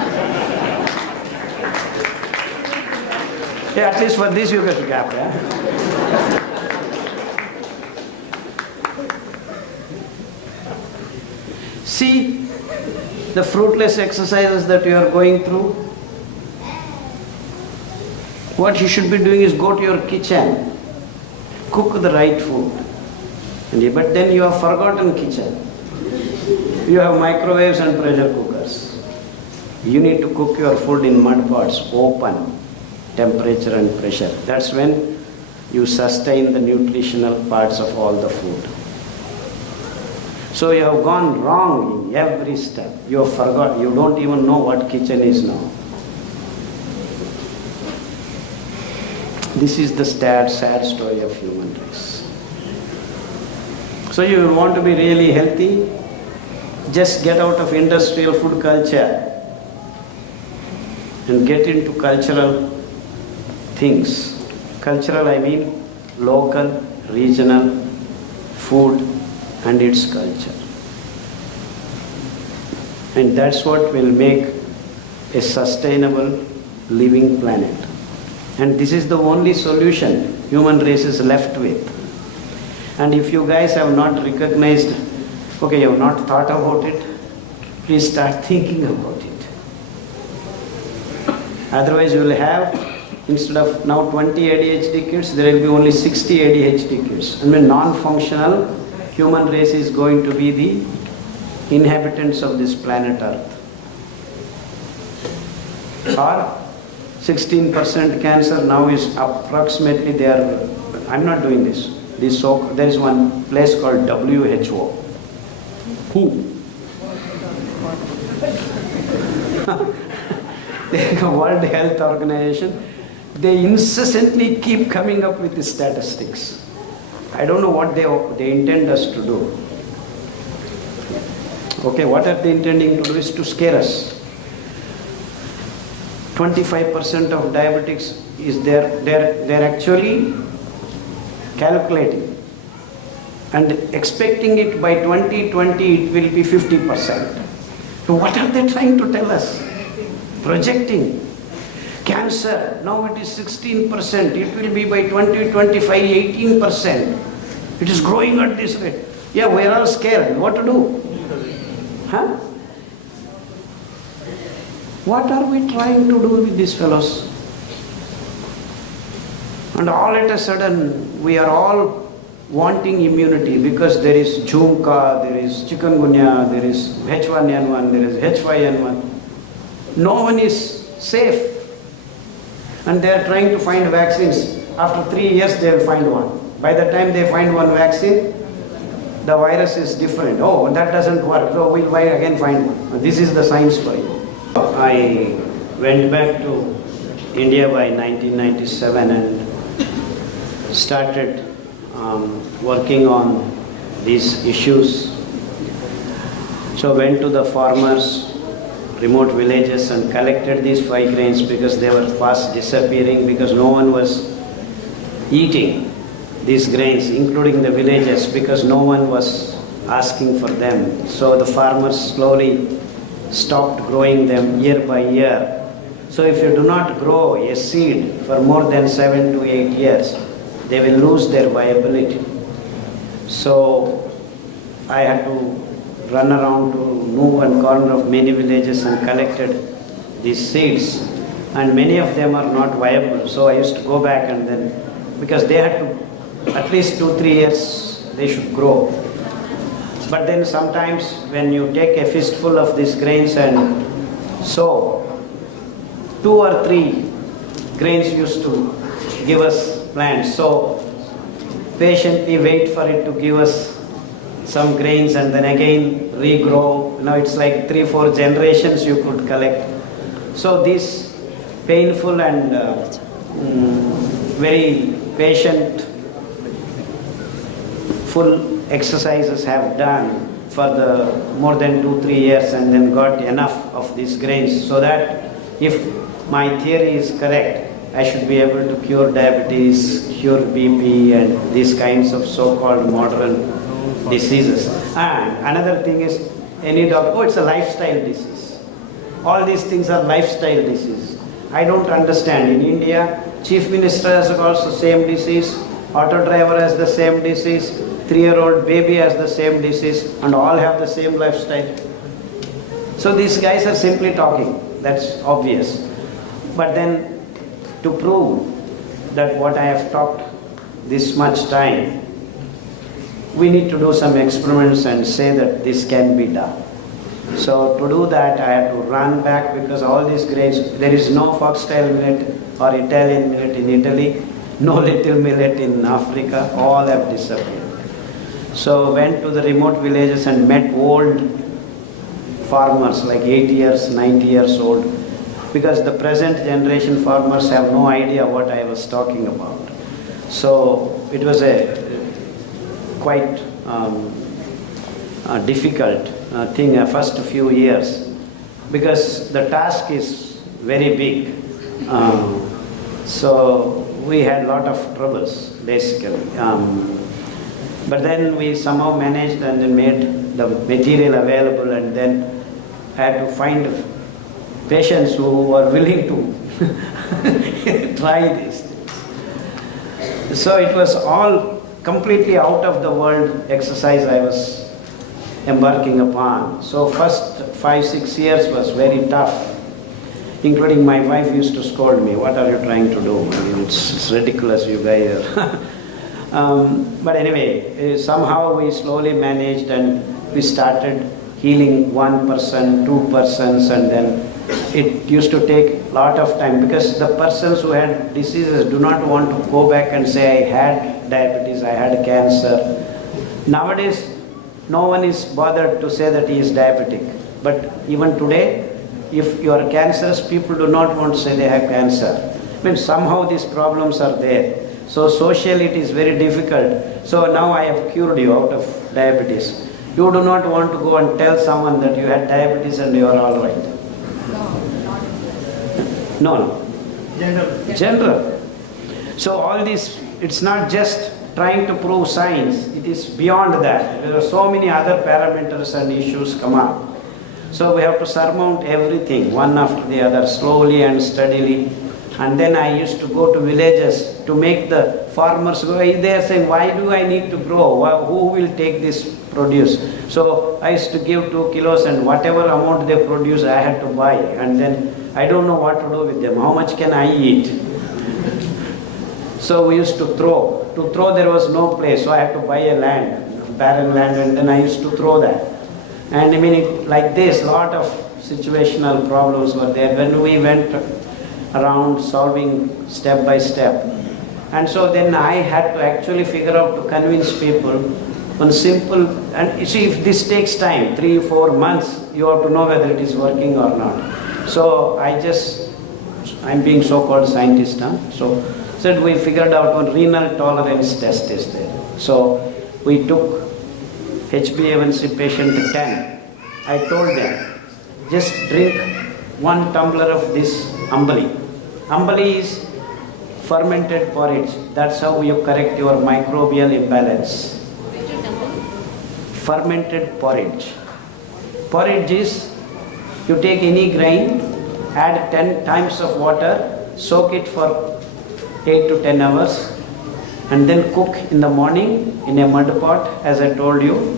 Yeah, at least for this you get a gap. Yeah? See the fruitless exercises that you are going through. What you should be doing is go to your kitchen, cook the right food. But then you have forgotten kitchen. You have microwaves and pressure cookers. You need to cook your food in mud pots, open temperature and pressure. That's when you sustain the nutritional parts of all the food. So you have gone wrong in every step. You have forgot. You don't even know what kitchen is now. This is the sad story of human race. So you want to be really healthy? Just get out of industrial food culture and get into cultural things. Cultural, I mean local, regional food and its culture. And that's what will make a sustainable living planet. And this is the only solution human race is left with. And if you guys have not recognized, okay, you have not thought about it, please start thinking about it. Otherwise you will have, instead of now 20 ADHD kids, there will be only 60 ADHD kids. And when non-functional human race is going to be the inhabitants of this planet Earth. Or 16% cancer now is approximately there. I'm not doing this. There is one place called WHO. Who? The World Health Organization. They incessantly keep coming up with the statistics. I don't know what they intend us to do. Okay, what are they intending to do is to scare us. 25% of diabetics is they're actually calculating and expecting it by 2020 it will be 50%. So what are they trying to tell us? Projecting. Cancer, now it is 16%, it will be by 2025 18%. It is growing at this rate. Yeah, we are all scared. What to do? Huh? What are we trying to do with these fellows? And all at a sudden, we are all wanting immunity because there is Jhumka, there is chikungunya, there is H1N1, there is H5N1. No one is safe. And they are trying to find vaccines. After 3 years, they will find one. By the time they find one vaccine, the virus is different. Oh, that doesn't work. So we'll again find one. This is the science for you. I went back to India by 1997 and started working on these issues. So went to the farmers, remote villages and collected these 5 grains because they were fast disappearing because no one was eating these grains, including the villages, because no one was asking for them. So the farmers slowly stopped growing them year by year. So if you do not grow a seed for more than 7 to 8 years, they will lose their viability. So I had to run around to nook and corner of many villages and collected these seeds, and many of them are not viable. So I used to go back and then, because they had to, at least 2-3 years they should grow. But then sometimes when you take a fistful of these grains and sow, 2 or 3 grains used to give us plants. So patiently wait for it to give us some grains and then again regrow. Now it's like 3-4 generations you could collect. So these painful and very patient full exercises have done for the more than 2-3 years, and then got enough of these grains so that if my theory is correct, I should be able to cure diabetes, cure BP and these kinds of so-called modern diseases. And another thing is, any doctor, it's a lifestyle disease. All these things are lifestyle diseases. I don't understand. In India, Chief Minister has got the same disease, auto driver has the same disease, 3-year-old baby has the same disease, and all have the same lifestyle. So these guys are simply talking, that's obvious. But then to prove that what I have talked this much time, we need to do some experiments and say that this can be done. So to do that, I had to run back because all these grains, there is no foxtail millet or Italian millet in Italy, no little millet in Africa, all have disappeared. So went to the remote villages and met old farmers like 80 years, 90 years old, because the present generation farmers have no idea what I was talking about. So it was a quite difficult thing first few years, because the task is very big. So we had a lot of troubles basically. But then we somehow managed and then made the material available, and then had to find patients who were willing to try these things. So it was all completely out of the world exercise I was embarking upon. So first 5-6 years was very tough, including my wife used to scold me, what are you trying to do? I mean, it's ridiculous, you guys are. But anyway, somehow we slowly managed, and we started healing 1 person, 2 persons, and then it used to take a lot of time, because the persons who had diseases do not want to go back and say, I had diabetes, I had cancer. Nowadays, no one is bothered to say that he is diabetic. But even today, if you are cancerous, people do not want to say they have cancer. I mean, somehow these problems are there. So socially it is very difficult. So now I have cured you out of diabetes. You do not want to go and tell someone that you had diabetes and you are all right. No. General. So all this, it's not just trying to prove science, it is beyond that. There are so many other parameters and issues come up. So we have to surmount everything, one after the other, slowly and steadily. And then I used to go to villages to make the farmers go. They are saying, why do I need to grow? Who will take this produce? So I used to give 2 kilos, and whatever amount they produce, I had to buy. And then I don't know what to do with them. How much can I eat? So we used to throw. To throw there was no place, so I had to buy a land, barren land, and then I used to throw that. And I mean, like this, lot of situational problems were there when we went around solving step by step. And so then I had to actually figure out to convince people on simple, and you see, if this takes time, 3-4 months, you have to know whether it is working or not. So I'm being so-called scientist, so said we figured out one renal tolerance test is there. So we took HbA1c patient 10. I told them, just drink 1 tumbler of this ambali. Ambali is fermented porridge. That's how you correct your microbial imbalance. Fermented porridge. Porridge is, you take any grain, add 10 times of water, soak it for 8 to 10 hours, and then cook in the morning in a mud pot, as I told you.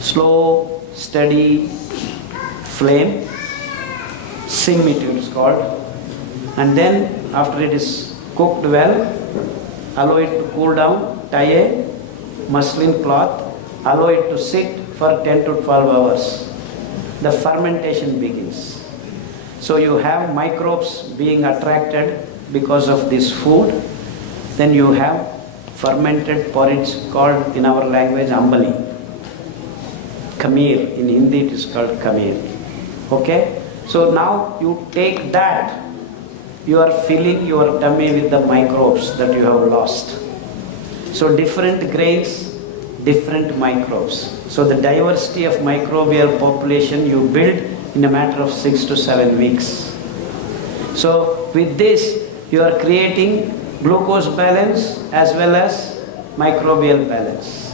Slow, steady flame, sim it is called. And then after it is cooked well, allow it to cool down, tie a muslin cloth, allow it to sit for 10 to 12 hours. The fermentation begins. So you have microbes being attracted because of this food, Then you have fermented porridge called in our language ambali. Khameer, in Hindi it is called khameer. Okay? So now you take that, you are filling your tummy with the microbes that you have lost. So different grains, different microbes. So the diversity of microbial population you build in a matter of 6 to 7 weeks. So with this, you are creating glucose balance as well as microbial balance.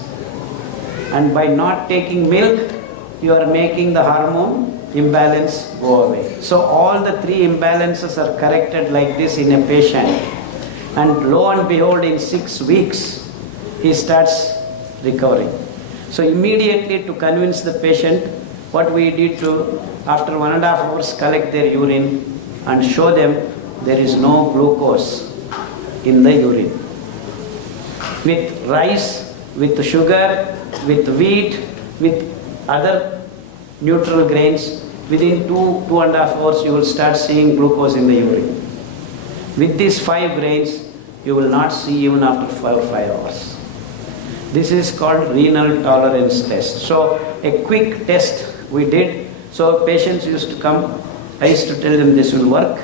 And by not taking milk, you are making the hormone imbalance go away. So all the three imbalances are corrected like this in a patient. And lo and behold, in 6 weeks, he starts recovering. So immediately to convince the patient, what we did to, after 1.5 hours, collect their urine and show them there is no glucose in the urine. With rice, with sugar, with wheat, with other neutral grains, within 2.5 hours you will start seeing glucose in the urine. With these 5 grains, you will not see even after 4 or 5 hours. This is called renal tolerance test. So a quick test we did. So patients used to come, I used to tell them this will work.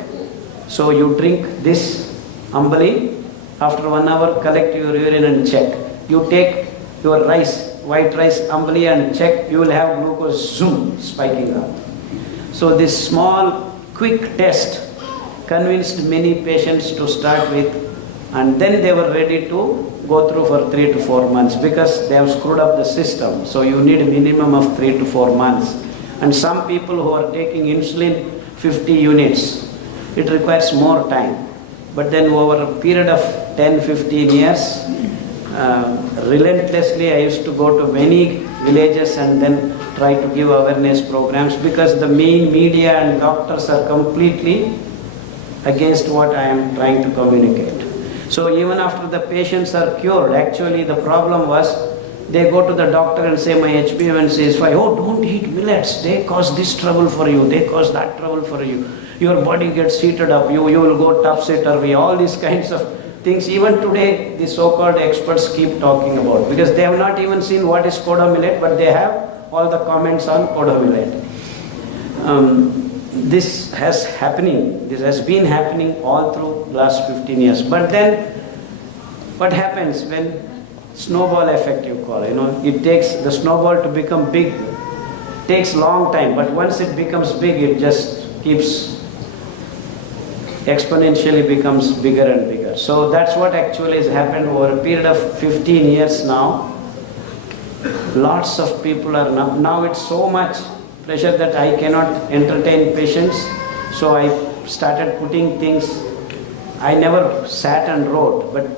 So you drink this ambali, after 1 hour collect your urine and check. You take your rice, white rice ambali and check, you will have glucose zoom spiking up. So this small quick test convinced many patients to start with, and then they were ready to go through for 3 to 4 months because they have screwed up the system. So you need a minimum of 3 to 4 months. And some people who are taking insulin 50 units, it requires more time. But then over a period of 10-15 years, relentlessly I used to go to many villages and then try to give awareness programs because the main media and doctors are completely against what I am trying to communicate. So even after the patients are cured, actually the problem was they go to the doctor and say my HbA1c is 5. Oh, don't eat millets. They cause this trouble for you. They cause that trouble for you. Your body gets heated up. You will go topsy-turvy. All these kinds of things. Even today, the so-called experts keep talking about because they have not even seen what is kodo millet, but they have all the comments on kodo millet. This has been happening all through last 15 years. But then, what happens when snowball effect you call? It takes the snowball to become big. Takes long time, but once it becomes big, it just keeps exponentially becomes bigger and bigger. So that's what actually has happened over a period of 15 years now. Lots of people are now it's so much pressure that I cannot entertain patients. So I started putting things. I never sat and wrote, but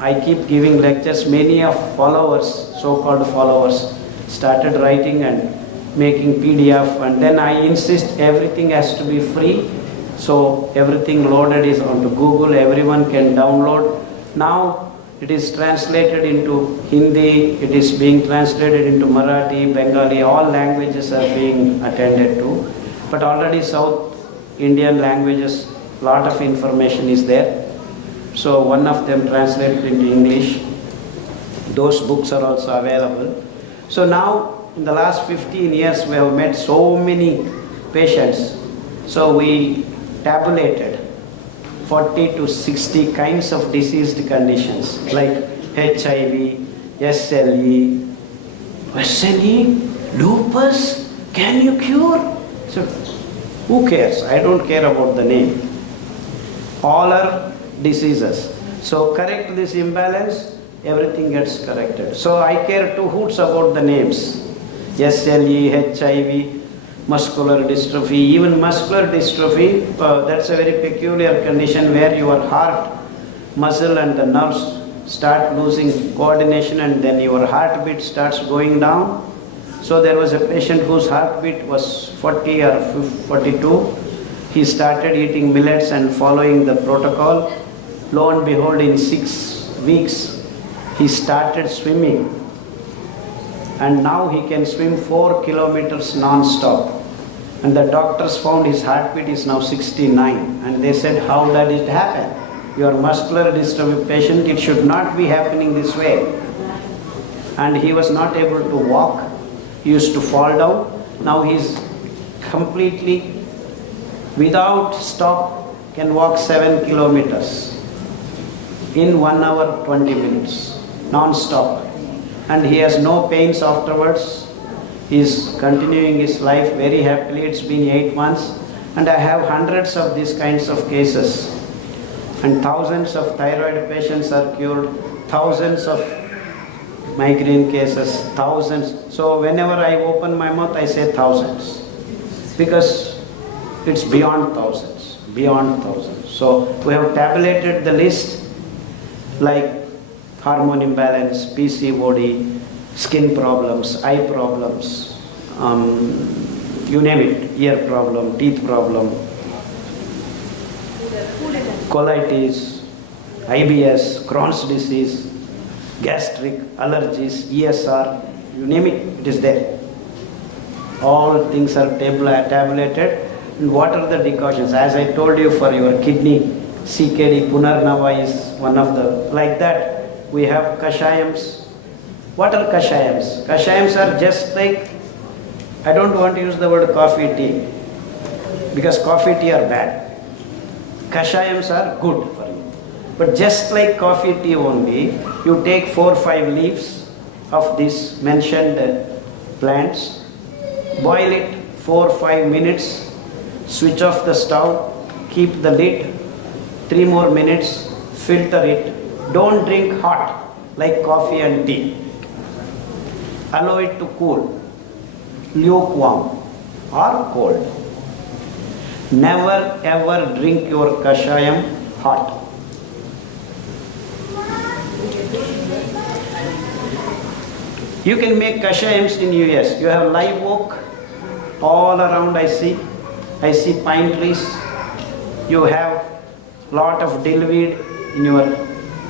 I keep giving lectures. Many of followers, so-called followers, started writing and making PDF, and then I insist everything has to be free. So everything loaded is onto Google, everyone can download. Now it is translated into Hindi, it is being translated into Marathi, Bengali, all languages are being attended to. But already South Indian languages, lot of information is there. So one of them translated into English. Those books are also available. So now in the last 15 years we have met so many patients. So we tabulated 40 to 60 kinds of diseased conditions like HIV, SLE, lupus, can you cure? So who cares? I don't care about the name. All are diseases. So correct this imbalance, everything gets corrected. So I care 2 hoots about the names. SLE, HIV, muscular dystrophy. Even muscular dystrophy, that's a very peculiar condition where your heart, muscle and the nerves start losing coordination and then your heartbeat starts going down. So there was a patient whose heartbeat was 40 or 42. He started eating millets and following the protocol. Lo and behold, in 6 weeks, he started swimming. And now he can swim 4 kilometers non-stop. And the doctors found his heartbeat is now 69. And they said, how did it happen? your muscular dystrophy patient, it should not be happening this way. And he was not able to walk, he used to fall down. Now he is completely, without stop, can walk 7 kilometers in 1 hour 20 minutes, non-stop. And he has no pains afterwards. He is continuing his life very happily. It's been 8 months. And I have hundreds of these kinds of cases. And thousands of thyroid patients are cured, thousands of migraine cases, thousands. So whenever I open my mouth, I say thousands. Because it's beyond thousands, beyond thousands. So we have tabulated the list like hormone imbalance, PCOD, skin problems, eye problems, you name it, ear problem, teeth problem, colitis, IBS, Crohn's disease, gastric, allergies, ESR, you name it, it is there. All things are tabulated. And what are the decoctions? As I told you, for your kidney, CKD, Punarnava is one of the, like that. We have kashayams. What are kashayams? Kashayams are just like, I don't want to use the word coffee, tea, because coffee, tea are bad. Kashayams are good for you. But just like coffee, tea only, you take 4 or 5 leaves of these mentioned plants, boil it 4 or 5 minutes, switch off the stove, keep the lid, 3 more minutes, filter it. Don't drink hot like coffee and tea. Allow it to cool, lukewarm or cold. Never ever drink your kashayam hot. You can make kashayams in US. You have live oak all around. I see pine trees. You have lot of dillweed in your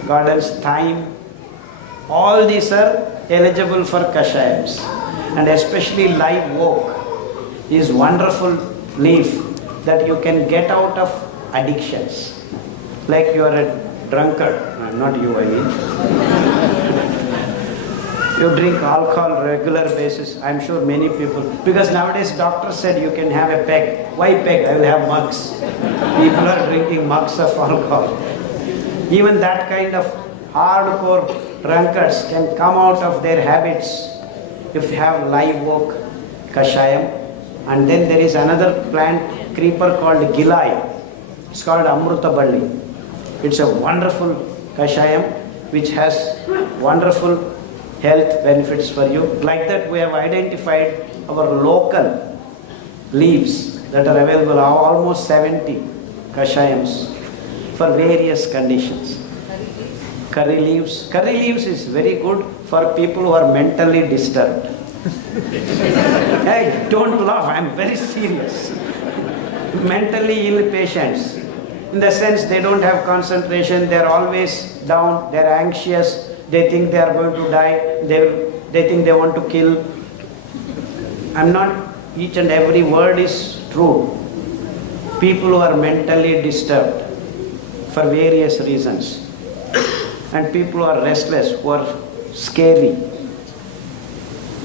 gardens, thyme. All these are eligible for kashayams. And especially live oak is wonderful leaf that you can get out of addictions. Like you are a drunkard, not you, I mean. You drink alcohol regular basis. I'm sure many people, because nowadays doctor said you can have a peg. Why peg? I will have mugs. People are drinking mugs of alcohol. Even that kind of hardcore drunkards can come out of their habits if you have live oak kashayam. And then there is another plant, creeper called gilai. It's called amrutaballi. It's a wonderful kashayam which has wonderful health benefits for you. Like that, we have identified our local leaves that are available, almost 70 kashayams for various conditions. Curry leaves. Curry leaves is very good for people who are mentally disturbed. Hey, don't laugh, I'm very serious. Mentally ill patients, in the sense they don't have concentration, they're always down, they're anxious, they think they are going to die, they think they want to kill. I'm not, each and every word is true. People who are mentally disturbed for various reasons, and people who are restless, who are scary.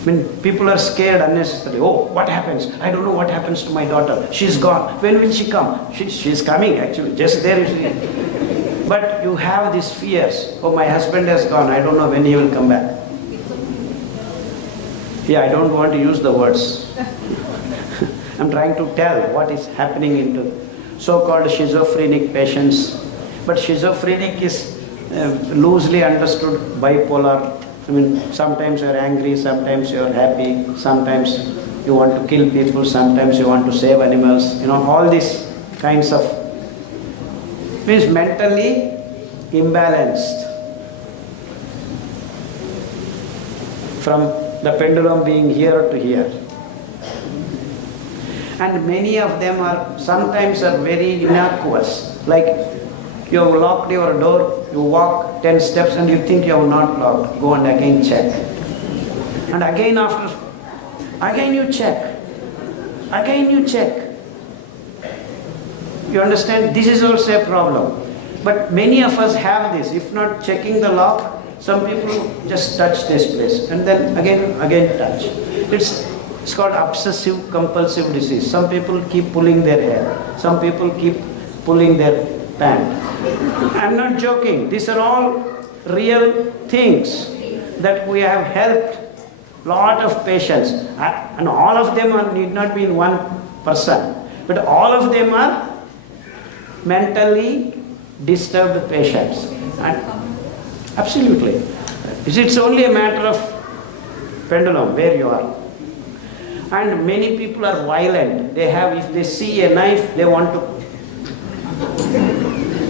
I mean, people are scared unnecessarily. Oh, what happens? I don't know what happens to my daughter. She's gone. When will she come? She's coming actually, just there. But you have these fears. Oh, my husband has gone. I don't know when he will come back. Yeah, I don't want to use the words. I'm trying to tell what is happening into so-called schizophrenic patients. But schizophrenic is loosely understood bipolar. I mean, sometimes you're angry, sometimes you're happy, sometimes you want to kill people, sometimes you want to save animals. You know, all these kinds of, means mentally imbalanced. From the pendulum being here to here. And many of them are, sometimes are very innocuous. Like, you have locked your door, you walk 10 steps and you think you have not locked. Go and again check. And again again you check. Again you check. You understand? This is also a problem. But many of us have this. If not checking the lock, some people just touch this place and then again touch. It's called obsessive compulsive disease. Some people keep pulling their hair. Some people keep pulling their pant. I'm not joking. These are all real things that we have helped lot of patients. And all of them need not be in one person. But all of them are mentally disturbed patients. And absolutely. It's only a matter of pendulum where you are. And many people are violent. They have, if they see a knife, they want to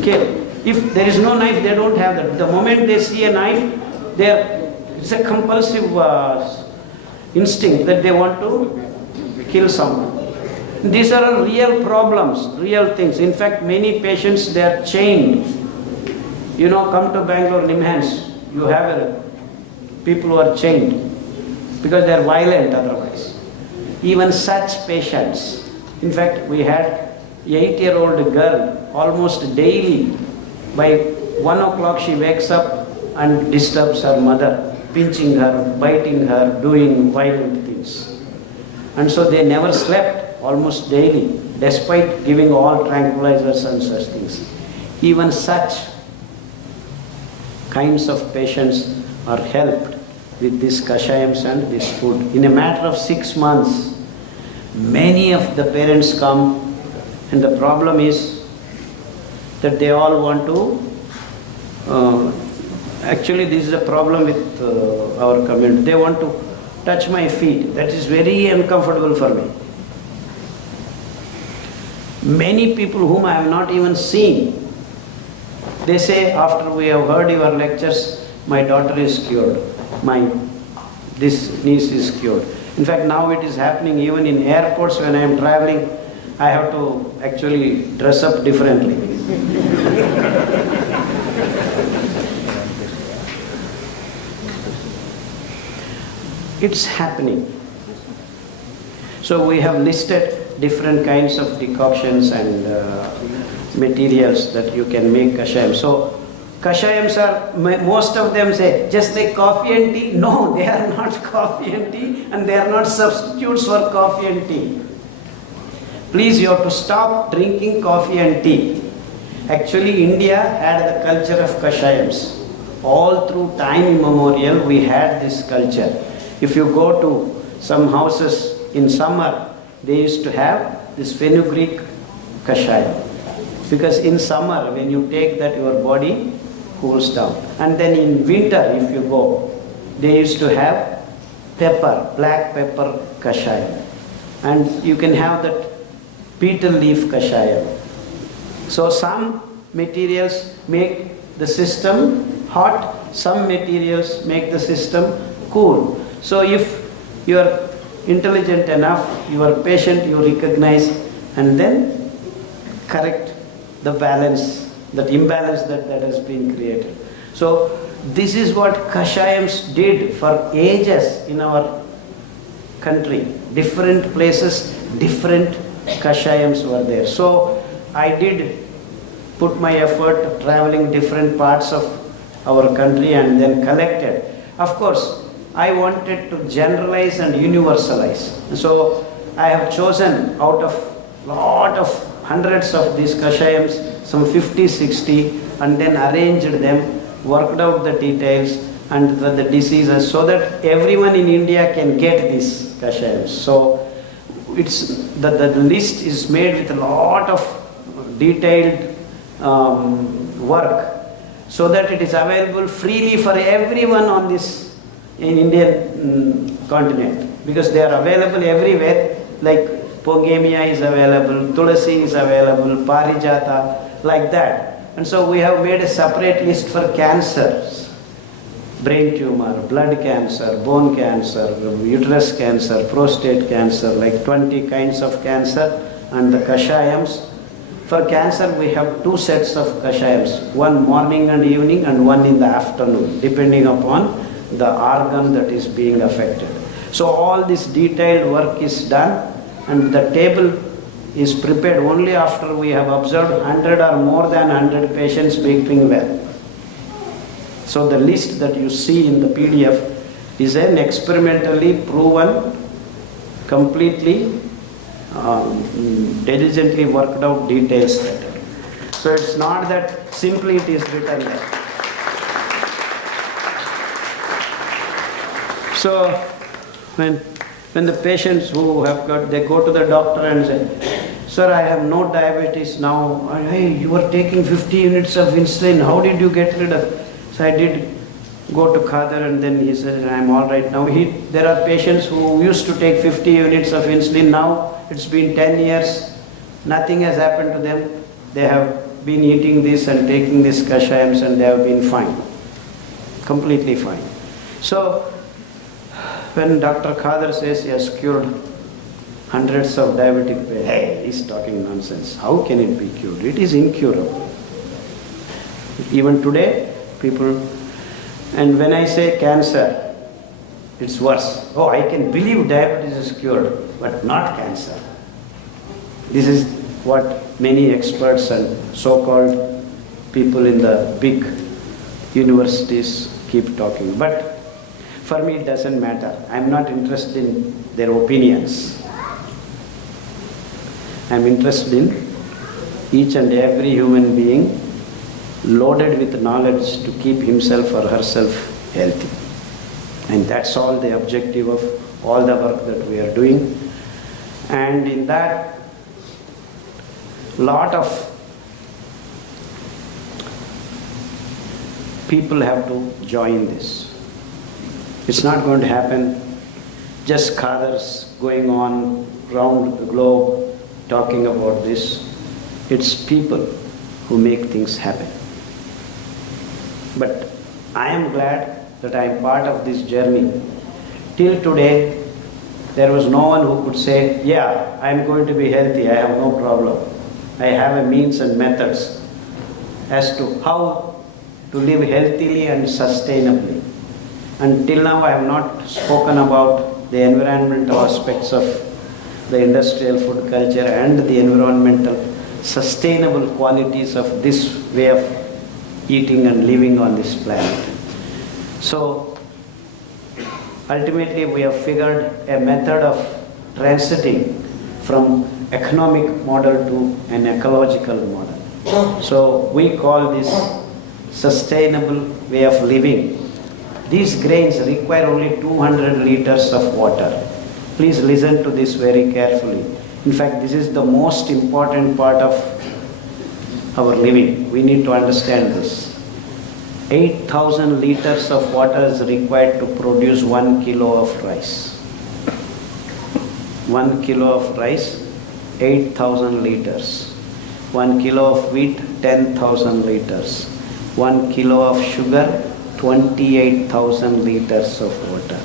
kill. If there is no knife, they don't have that. The moment they see a knife, it's a compulsive instinct that they want to kill someone. These are real problems, real things. In fact, many patients, they are chained. Come to Bangalore, Nimhans, you have people who are chained because they are violent otherwise. Even such patients. In fact, we had an 8-year-old girl almost daily. By 1 o'clock she wakes up and disturbs her mother, pinching her, biting her, doing violent things. And so they never slept almost daily, despite giving all tranquilizers and such things. Even such kinds of patients are helped with these kashayams and this food. In a matter of 6 months, many of the parents come, and the problem is that they all want to, actually this is a problem with our community, they want to touch my feet. That is very uncomfortable for me. Many people whom I have not even seen, they say, after we have heard your lectures, my daughter is cured, this niece is cured. In fact, now it is happening even in airports. When I am traveling, I have to actually dress up differently. It's happening. So we have listed different kinds of decoctions and materials that you can make kashayam. So kashayams are, most of them say, just like coffee and tea. No, they are not coffee and tea, and they are not substitutes for coffee and tea. Please, you have to stop drinking coffee and tea. Actually, India had the culture of kashayams. All through time immemorial, we had this culture. If you go to some houses in summer, they used to have this fenugreek kashayam. Because in summer, when you take that, your body cools down. And then in winter, if you go, they used to have pepper, black pepper kashayam. And you can have that betel leaf kashayam. So some materials make the system hot, some materials make the system cool. So if you are intelligent enough, you are patient, you recognize and then correct the balance, that imbalance that has been created. So this is what kashayams did for ages in our country. Different places, different kashayams were there. So I did put my effort traveling different parts of our country and then collected. Of course, I wanted to generalize and universalize. So I have chosen out of lot of hundreds of these kashayams, some 50, 60, and then arranged them, worked out the details and the diseases so that everyone in India can get these kashayams. So it's the list is made with a lot of detailed work so that it is available freely for everyone on this in Indian continent, because they are available everywhere. Like Pongemia is available, Tulasi is available, Parijata, like that. And so we have made a separate list for cancers, brain tumor, blood cancer, bone cancer, uterus cancer, prostate cancer, like 20 kinds of cancer, and the kashayams. For cancer, we have 2 sets of kashayams, one morning and evening and one in the afternoon, depending upon the organ that is being affected. So all this detailed work is done, and the table is prepared only after we have observed 100 or more than 100 patients being well. So the list that you see in the PDF is an experimentally proven, completely diligently worked out details. So it's not that simply it is written there. So when the patients who have got, they go to the doctor and say, sir, I have no diabetes now. Hey, you were taking 50 units of insulin. How did you get rid of it? So I did go to Khader, and then he said, I'm all right now. There are patients who used to take 50 units of insulin. Now it's been 10 years. Nothing has happened to them. They have been eating this and taking this kashayams, and they have been fine. Completely fine. So when Dr. Khader says he has cured hundreds of diabetic patients, hey, he's talking nonsense. How can it be cured? It is incurable. Even today, people, and when I say cancer, it's worse. Oh, I can believe diabetes is cured, but not cancer. This is what many experts and so-called people in the big universities keep talking. But for me, it doesn't matter. I'm not interested in their opinions. I'm interested in each and every human being loaded with knowledge to keep himself or herself healthy. And that's all the objective of all the work that we are doing. And in that, lot of people have to join this. It's not going to happen just Khadars going on round the globe talking about this. It's people who make things happen. But I am glad that I am part of this journey. Till today, there was no one who could say, yeah, I am going to be healthy, I have no problem. I have a means and methods as to how to live healthily and sustainably. Until now, I have not spoken about the environmental aspects of the industrial food culture and the environmental sustainable qualities of this way of eating and living on this planet. So, ultimately, we have figured a method of transiting from economic model to an ecological model. So, we call this sustainable way of living. These grains require only 200 liters of water. Please listen to this very carefully. In fact, this is the most important part of our living. We need to understand this. 8,000 liters of water is required to produce 1 kilo of rice. 1 kilo of rice, 8,000 liters. 1 kilo of wheat, 10,000 liters. 1 kilo of sugar, 28,000 liters of water.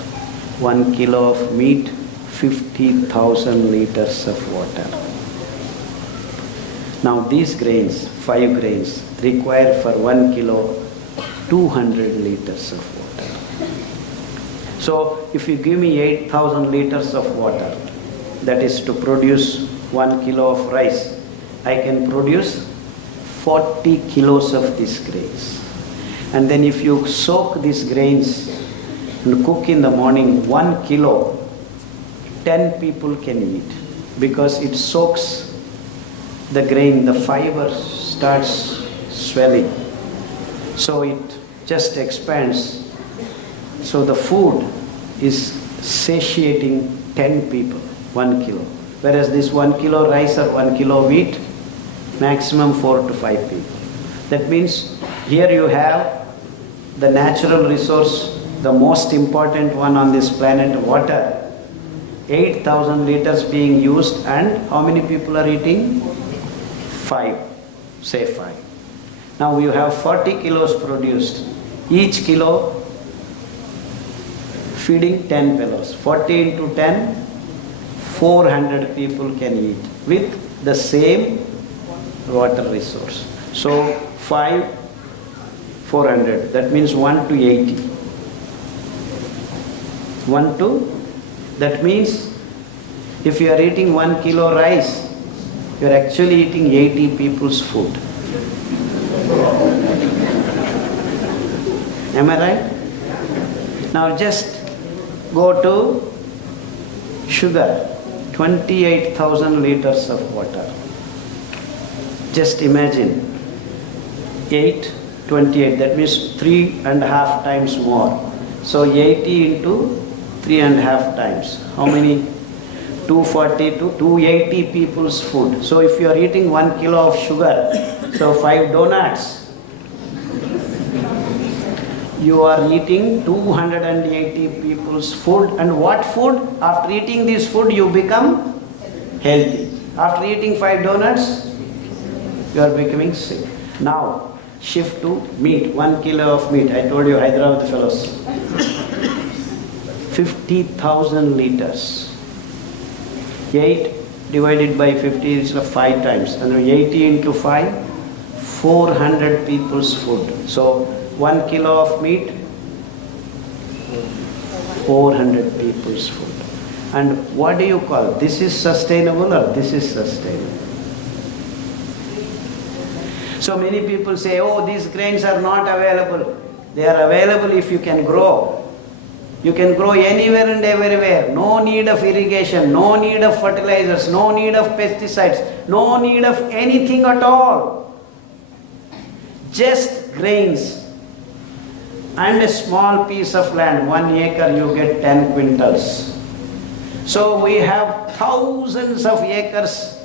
1 kilo of meat, 50,000 liters of water. Now these grains, 5 grains, require for 1 kilo 200 liters of water. So if you give me 8,000 liters of water, that is to produce 1 kilo of rice, I can produce 40 kilos of these grains. And then if you soak these grains and cook in the morning, 1 kilo, 10 people can eat, because it soaks the grain, the fiber starts swelling. So it just expands. So the food is satiating 10 people, 1 kilo. Whereas this 1 kilo rice or 1 kilo wheat, maximum 4 to 5 people. That means here you have the natural resource, the most important one on this planet, water. 8,000 liters being used, and how many people are eating? 5. Say 5. Now you have 40 kilos produced. Each kilo feeding 10 fellows. 40 into 10, 400 people can eat with the same water resource. So 5, 400. That means 1 to 80. 1 to, that means if you are eating 1 kilo rice, You are actually eating 80 people's food. Am I right? Now just go to sugar, 28,000 liters of water. Just imagine 8, 28, that means 3.5 times more. So 80 into 3.5 times. How many? 240 to 280 people's food. So if you are eating 1 kilo of sugar, so 5 donuts, you are eating 280 people's food. And what food? After eating this food, you become healthy. After eating 5 donuts, you are becoming sick. Now, shift to meat, 1 kilo of meat. I told you, Hyderabad fellows. 50,000 liters. 8 divided by 50 is 5 times. And 80 into 5, 400 people's food. So 1 kilo of meat, 400 people's food. And what do you call? This is sustainable or this is sustainable? So many people say, oh, these grains are not available. They are available if you can grow. You can grow anywhere and everywhere. No need of irrigation, no need of fertilizers, no need of pesticides, no need of anything at all. Just grains and a small piece of land, 1 acre, you get 10 quintals. So we have thousands of acres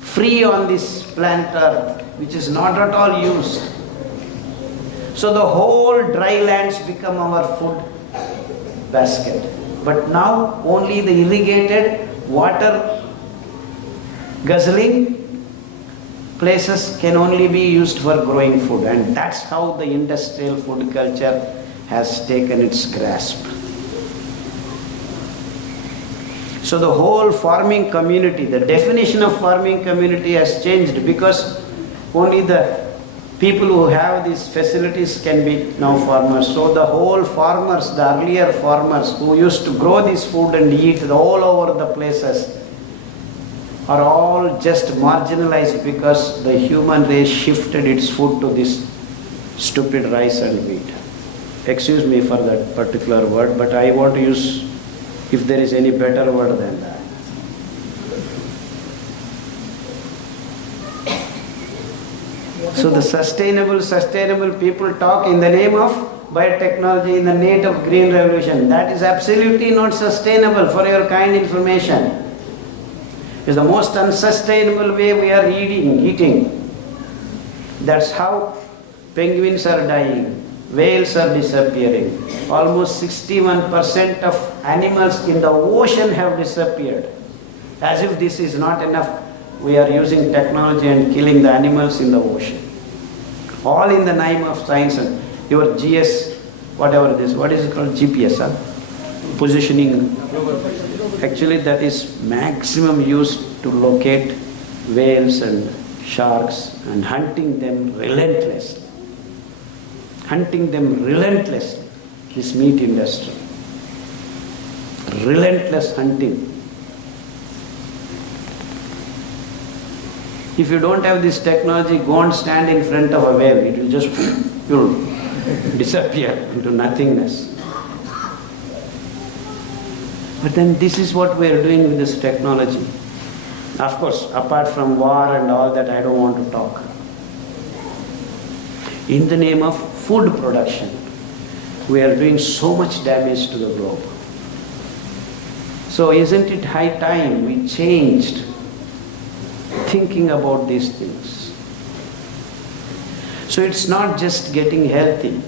free on this planet Earth, which is not at all used. So the whole dry lands become our food basket. But now only the irrigated, water guzzling places can only be used for growing food. And that's how the industrial food culture has taken its grasp. So the whole farming community, the definition of farming community has changed, because only the people who have these facilities can be now farmers. So the whole farmers, the earlier farmers who used to grow this food and eat all over the places, are all just marginalized because the human race shifted its food to this stupid rice and wheat. Excuse me for that particular word, but I want to use, if there is any better word than that. So the sustainable people talk in the name of biotechnology, in the name of green revolution. That is absolutely not sustainable, for your kind information. It's the most unsustainable way we are eating. That's how penguins are dying, whales are disappearing. Almost 61% of animals in the ocean have disappeared. As if this is not enough, we are using technology and killing the animals in the ocean. All in the name of science and your GS, whatever this, what is it called? GPS, huh? Positioning. Actually, that is maximum used to locate whales and sharks and hunting them relentlessly. This meat industry. Relentless hunting. If you don't have this technology, go and stand in front of a whale. It will just you'll disappear into nothingness. But then this is what we are doing with this technology. Of course, apart from war and all that, I don't want to talk. In the name of food production, we are doing so much damage to the globe. So isn't it high time we changed thinking about these things? So it's not just getting healthy.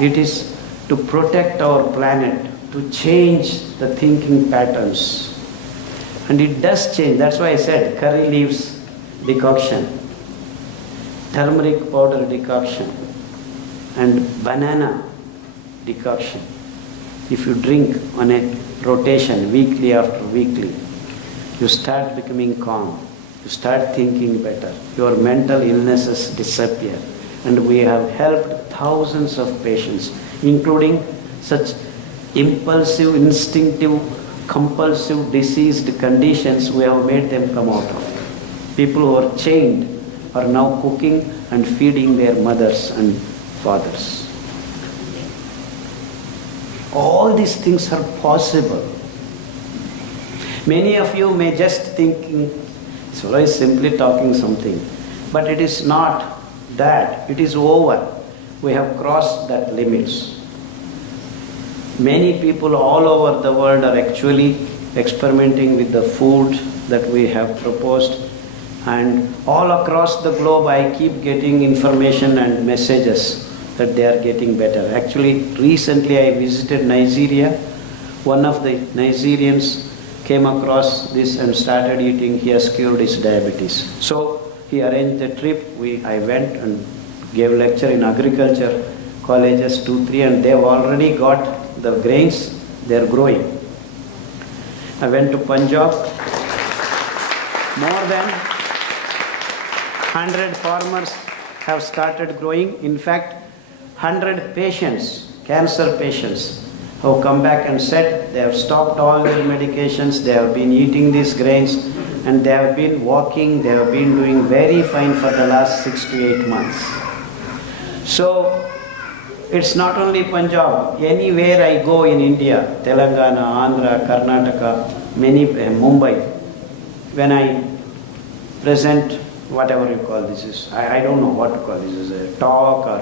It is to protect our planet, to change the thinking patterns. And it does change. That's why I said curry leaves decoction, turmeric powder decoction, and banana decoction. If you drink on a rotation weekly after weekly, you start becoming calm. You start thinking better. Your mental illnesses disappear. And we have helped thousands of patients, including such impulsive, instinctive, compulsive, diseased conditions. We have made them come out of. People who are chained are now cooking and feeding their mothers and fathers. All these things are possible. Many of you may just thinking, so I simply talking something, but it is not that. It is over. We have crossed that limits. Many people all over the world are actually experimenting with the food that we have proposed, and all across the globe I keep getting information and messages that they are getting better. Actually, recently I visited Nigeria. One of the Nigerians came across this and started eating. He has cured his diabetes. So he arranged a trip. I went and gave lecture in agriculture colleges 2-3, and they've already got the grains. They're growing. I went to Punjab. More than 100 farmers have started growing. In fact, 100 patients, cancer patients, have come back and said they have stopped all their medications, they have been eating these grains, and they have been walking, they have been doing very fine for the last 6 to 8 months. So, it's not only Punjab. Anywhere I go in India, Telangana, Andhra, Karnataka, Mumbai, when I present whatever you call this is, I don't know what to call this is, a talk or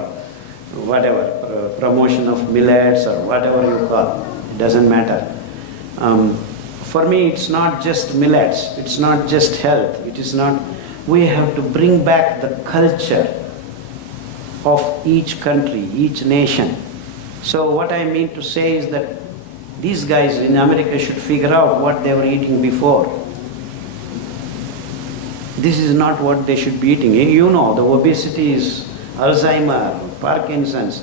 whatever, promotion of millets or whatever you call, it doesn't matter. For me, it's not just millets, it's not just health, it is not, we have to bring back the culture of each country, each nation. So what I mean to say is that these guys in America should figure out what they were eating before. This is not what they should be eating. You know, the obesity is Alzheimer, Parkinson's.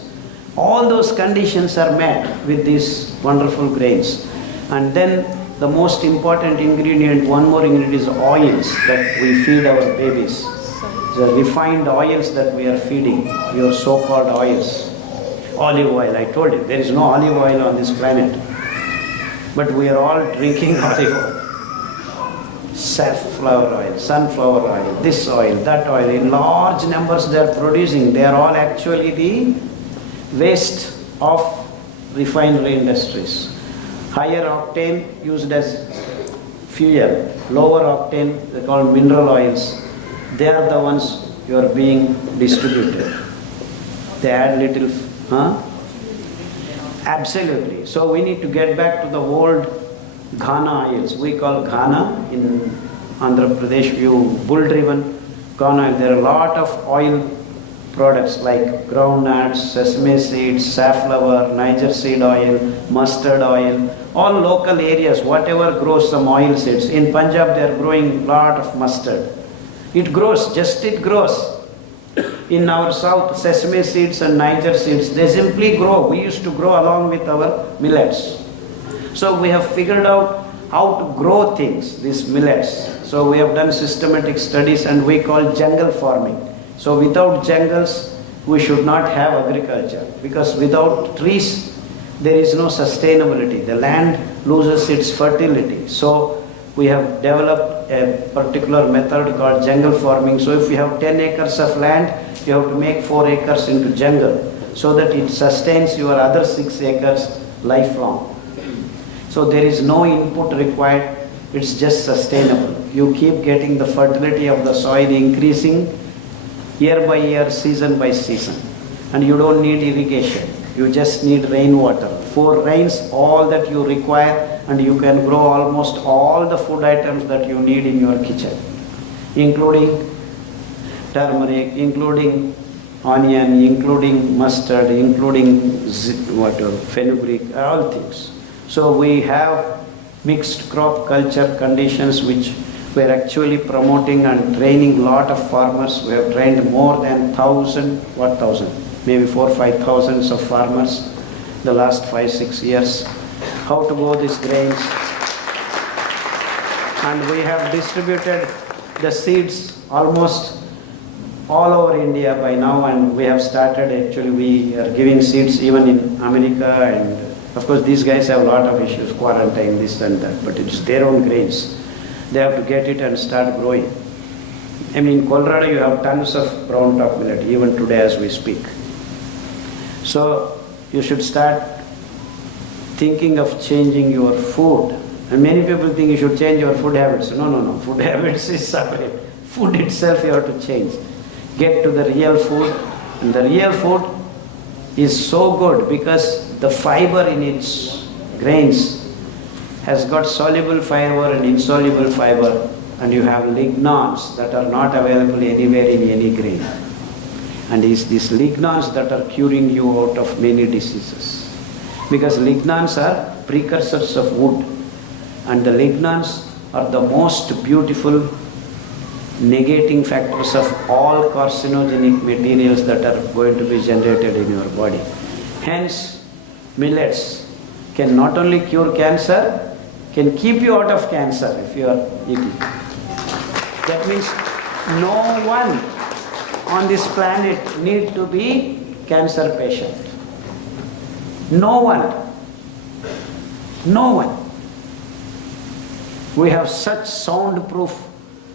All those conditions are met with these wonderful grains. And then the most important ingredient, one more ingredient is oils that we feed our babies. The refined oils that we are feeding, your so-called oils. Olive oil, I told you, there is no olive oil on this planet. But we are all drinking olive oil. Safflower oil, sunflower oil, this oil, that oil, in large numbers they are producing. They are all actually the waste of refinery industries. Higher octane used as fuel, lower octane they call mineral oils. They are the ones you are being distributed. They add little, Absolutely. So we need to get back to the old Ghana oils. We call Ghana in Andhra Pradesh, bull-driven Ghana oil. There are a lot of oil products like groundnuts, sesame seeds, safflower, Niger seed oil, mustard oil, all local areas, whatever grows some oil seeds. In Punjab, they are growing a lot of mustard. It grows, it grows. In our south, sesame seeds and Niger seeds, they simply grow. We used to grow along with our millets. So we have figured out how to grow things, these millets. So we have done systematic studies and we call jungle farming. So without jungles, we should not have agriculture, because without trees, there is no sustainability. The land loses its fertility. So we have developed a particular method called jungle farming. So if you have 10 acres of land, you have to make 4 acres into jungle so that it sustains your other 6 acres lifelong. So there is no input required, it's just sustainable. You keep getting the fertility of the soil increasing year by year, season by season. And you don't need irrigation, you just need rainwater. 4 rains, all that you require, and you can grow almost all the food items that you need in your kitchen, including turmeric, including onion, including mustard, including fenugreek, all things. So we have mixed crop culture conditions which we are actually promoting and training a lot of farmers. We have trained more than 1,000, maybe 4,000 or 5,000 of farmers the last 5-6 years, how to grow these grains. And we have distributed the seeds almost all over India by now, and we have started, actually we are giving seeds even in America, and of course these guys have a lot of issues, quarantine, this and that, but it's their own grains. They have to get it and start growing. I mean, in Colorado you have tons of brown top millet, even today as we speak. So you should start thinking of changing your food. And many people think you should change your food habits. No. Food habits is separate. Food itself you have to change. Get to the real food. And the real food is so good because the fiber in its grains has got soluble fiber and insoluble fiber, and you have lignans that are not available anywhere in any grain. And it's these lignans that are curing you out of many diseases. Because lignans are precursors of wood, and the lignans are the most beautiful negating factors of all carcinogenic materials that are going to be generated in your body. Hence, millets can not only cure cancer, can keep you out of cancer if you are eating. That means no one on this planet need to be cancer patient. No one. No one. We have such soundproof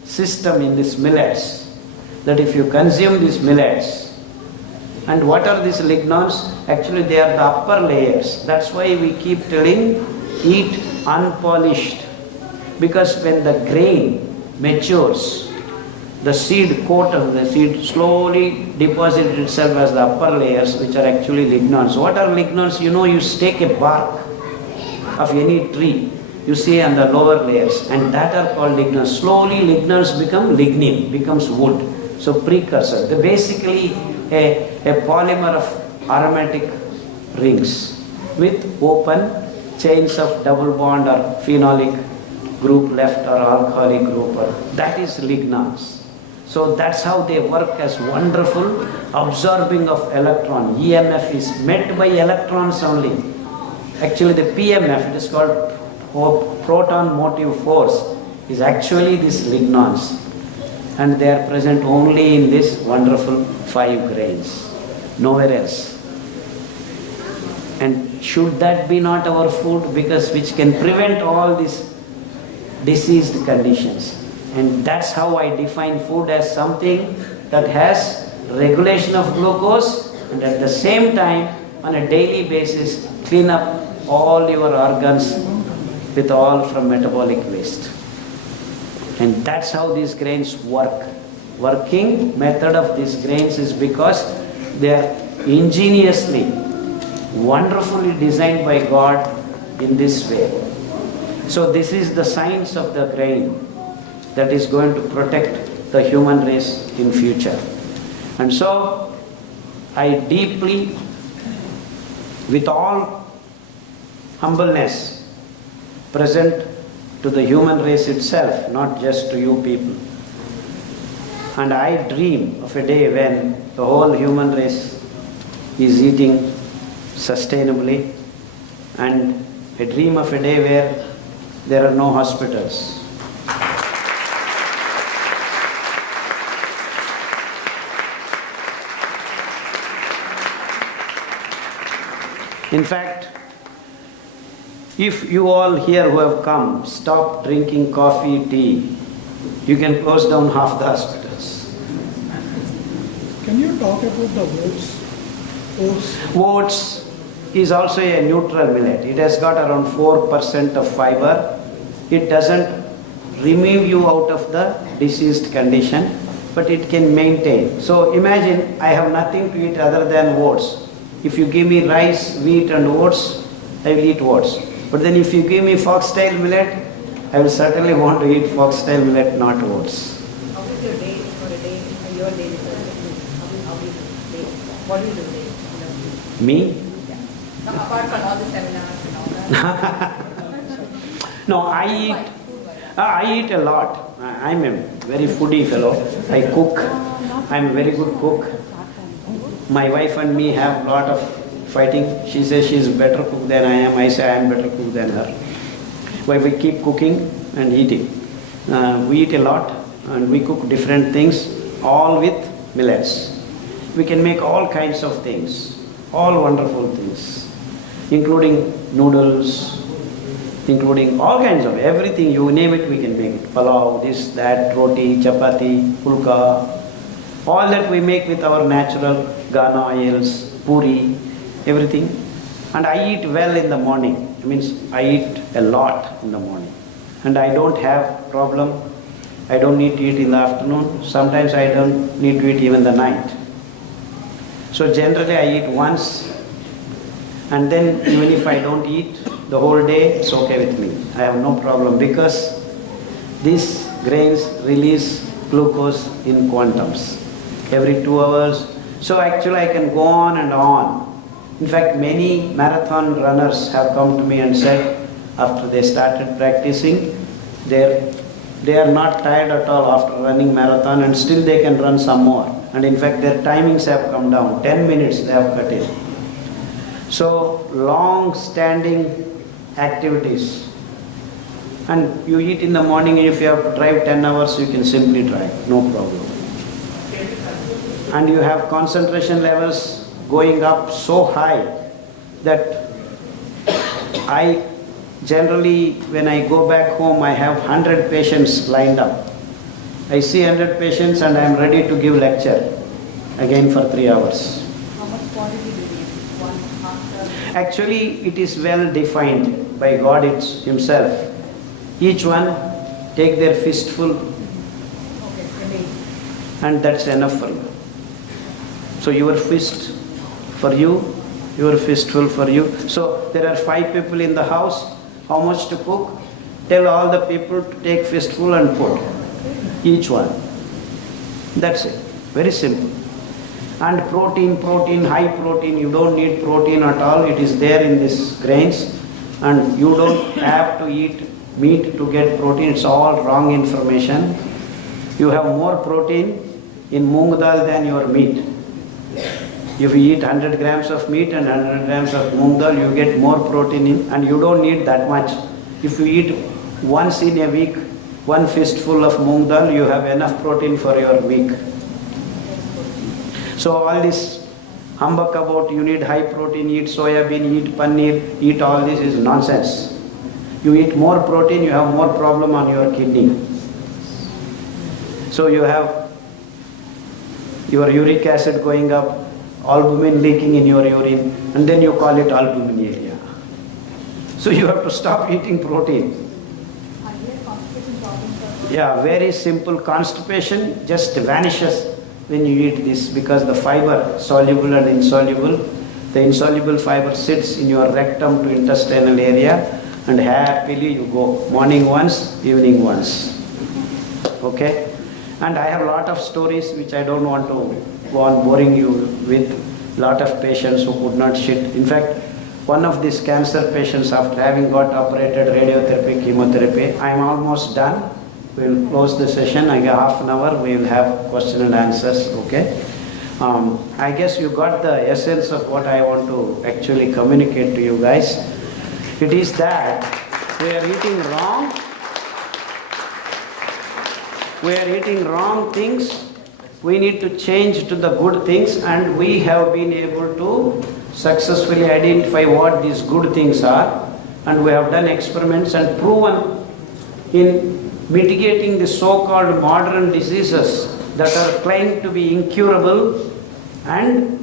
system in these millets that if you consume these millets, and what are these lignans? Actually they are the upper layers. That's why we keep telling eat unpolished, because when the grain matures, the seed coat of the seed slowly deposits itself as the upper layers, which are actually lignans. What are lignans? You know, you take a bark of any tree, you see on the lower layers, and that are called lignans. Slowly lignans become lignin, becomes wood. So precursor. They're basically a polymer of aromatic rings with open chains of double bond or phenolic group left or alcoholic group, or that is lignans. So that's how they work as wonderful absorbing of electron. EMF is met by electrons only. Actually the PMF, it is called proton motive force, is actually these lignans, and they are present only in this wonderful 5 grains, nowhere else. And should that be not our food, because which can prevent all these diseased conditions? And that's how I define food as something that has regulation of glucose, and at the same time on a daily basis clean up all your organs with all from metabolic waste. And that's how these grains work. Working method of these grains is because they are ingeniously, wonderfully designed by God in this way. So this is the science of the grain that is going to protect the human race in future. And so I deeply, with all humbleness, present to the human race itself, not just to you people. And I dream of a day when the whole human race is eating sustainably, and a dream of a day where there are no hospitals. In fact, if you all here who have come stop drinking coffee, tea, you can close down half the hospitals. Can you talk about the oats? Oats is also a neutral millet. It has got around 4% of fiber. It doesn't remove you out of the diseased condition, but it can maintain. So imagine I have nothing to eat other than oats. If you give me rice, wheat and oats, I will eat oats. But then if you give me foxtail millet, I will certainly want to eat foxtail millet, not oats. How is your day for a day, your daily how is your day? What do you do day? Me? Yeah. No, apart from all the seminars and all that. No, I eat a lot. I'm a very foodie fellow. I cook. I'm a very good cook. My wife and me have a lot of fighting. She says she's a better cook than I am. I say I am better cook than her. But we keep cooking and eating. We eat a lot and we cook different things, all with millets. We can make all kinds of things, all wonderful things, including noodles, including all kinds of everything, you name it, we can make it. Pulao, this, that, roti, chapati, pulka, all that we make with our natural Ghana oils, puri, everything. And I eat well in the morning. It means I eat a lot in the morning. And I don't have problem. I don't need to eat in the afternoon. Sometimes I don't need to eat even the night. So generally I eat once, and then even if I don't eat the whole day, it's okay with me. I have no problem because these grains release glucose in quantums every 2 hours. So actually I can go on and on. In fact, many marathon runners have come to me and said after they started practicing, they are not tired at all after running marathon, and still they can run some more. And in fact their timings have come down, 10 minutes they have cut in. So long standing activities, and you eat in the morning, and if you have to drive 10 hours, you can simply drive, no problem. And you have concentration levels going up so high that I generally, when I go back home, I have 100 patients lined up. I see 100 patients and I am ready to give lecture again for 3 hours. How much quantity do you eat? One after? Actually, it is well defined by God Himself. Each one take their fistful, Okay, a day. and that's enough for you. So your fist for you, your fistful for you. So there are 5 people in the house. How much to cook? Tell all the people to take fistful and put. Each one. That's it. Very simple. And protein, high protein. You don't need protein at all. It is there in these grains. And you don't have to eat meat to get protein. It's all wrong information. You have more protein in moong dal than your meat. If you eat 100 grams of meat and 100 grams of moong dal, you get more protein in, and you don't need that much. If you eat once in a week, 1 fistful of moong dal, you have enough protein for your week. So all this humbug about you need high protein, eat soya bean, eat paneer, eat all this is nonsense. You eat more protein, you have more problem on your kidney. So you have your uric acid going up, albumin leaking in your urine, and then you call it albuminuria. So you have to stop eating protein. Yeah, very simple. Constipation just vanishes when you eat this, because the fiber, soluble and insoluble, the insoluble fiber sits in your rectum to intestinal area, and happily you go morning once, evening once. Okay? And I have a lot of stories which I don't want to go on boring you with. Lot of patients who could not shit. In fact, one of these cancer patients, after having got operated, radiotherapy, chemotherapy, I am almost done. We will close the session. I get half an hour. We will have question and answers. Okay. I guess you got the essence of what I want to actually communicate to you guys. It is that we are eating wrong. We are eating wrong things. We need to change to the good things, and we have been able to successfully identify what these good things are, and we have done experiments and proven in mitigating the so-called modern diseases that are claimed to be incurable, and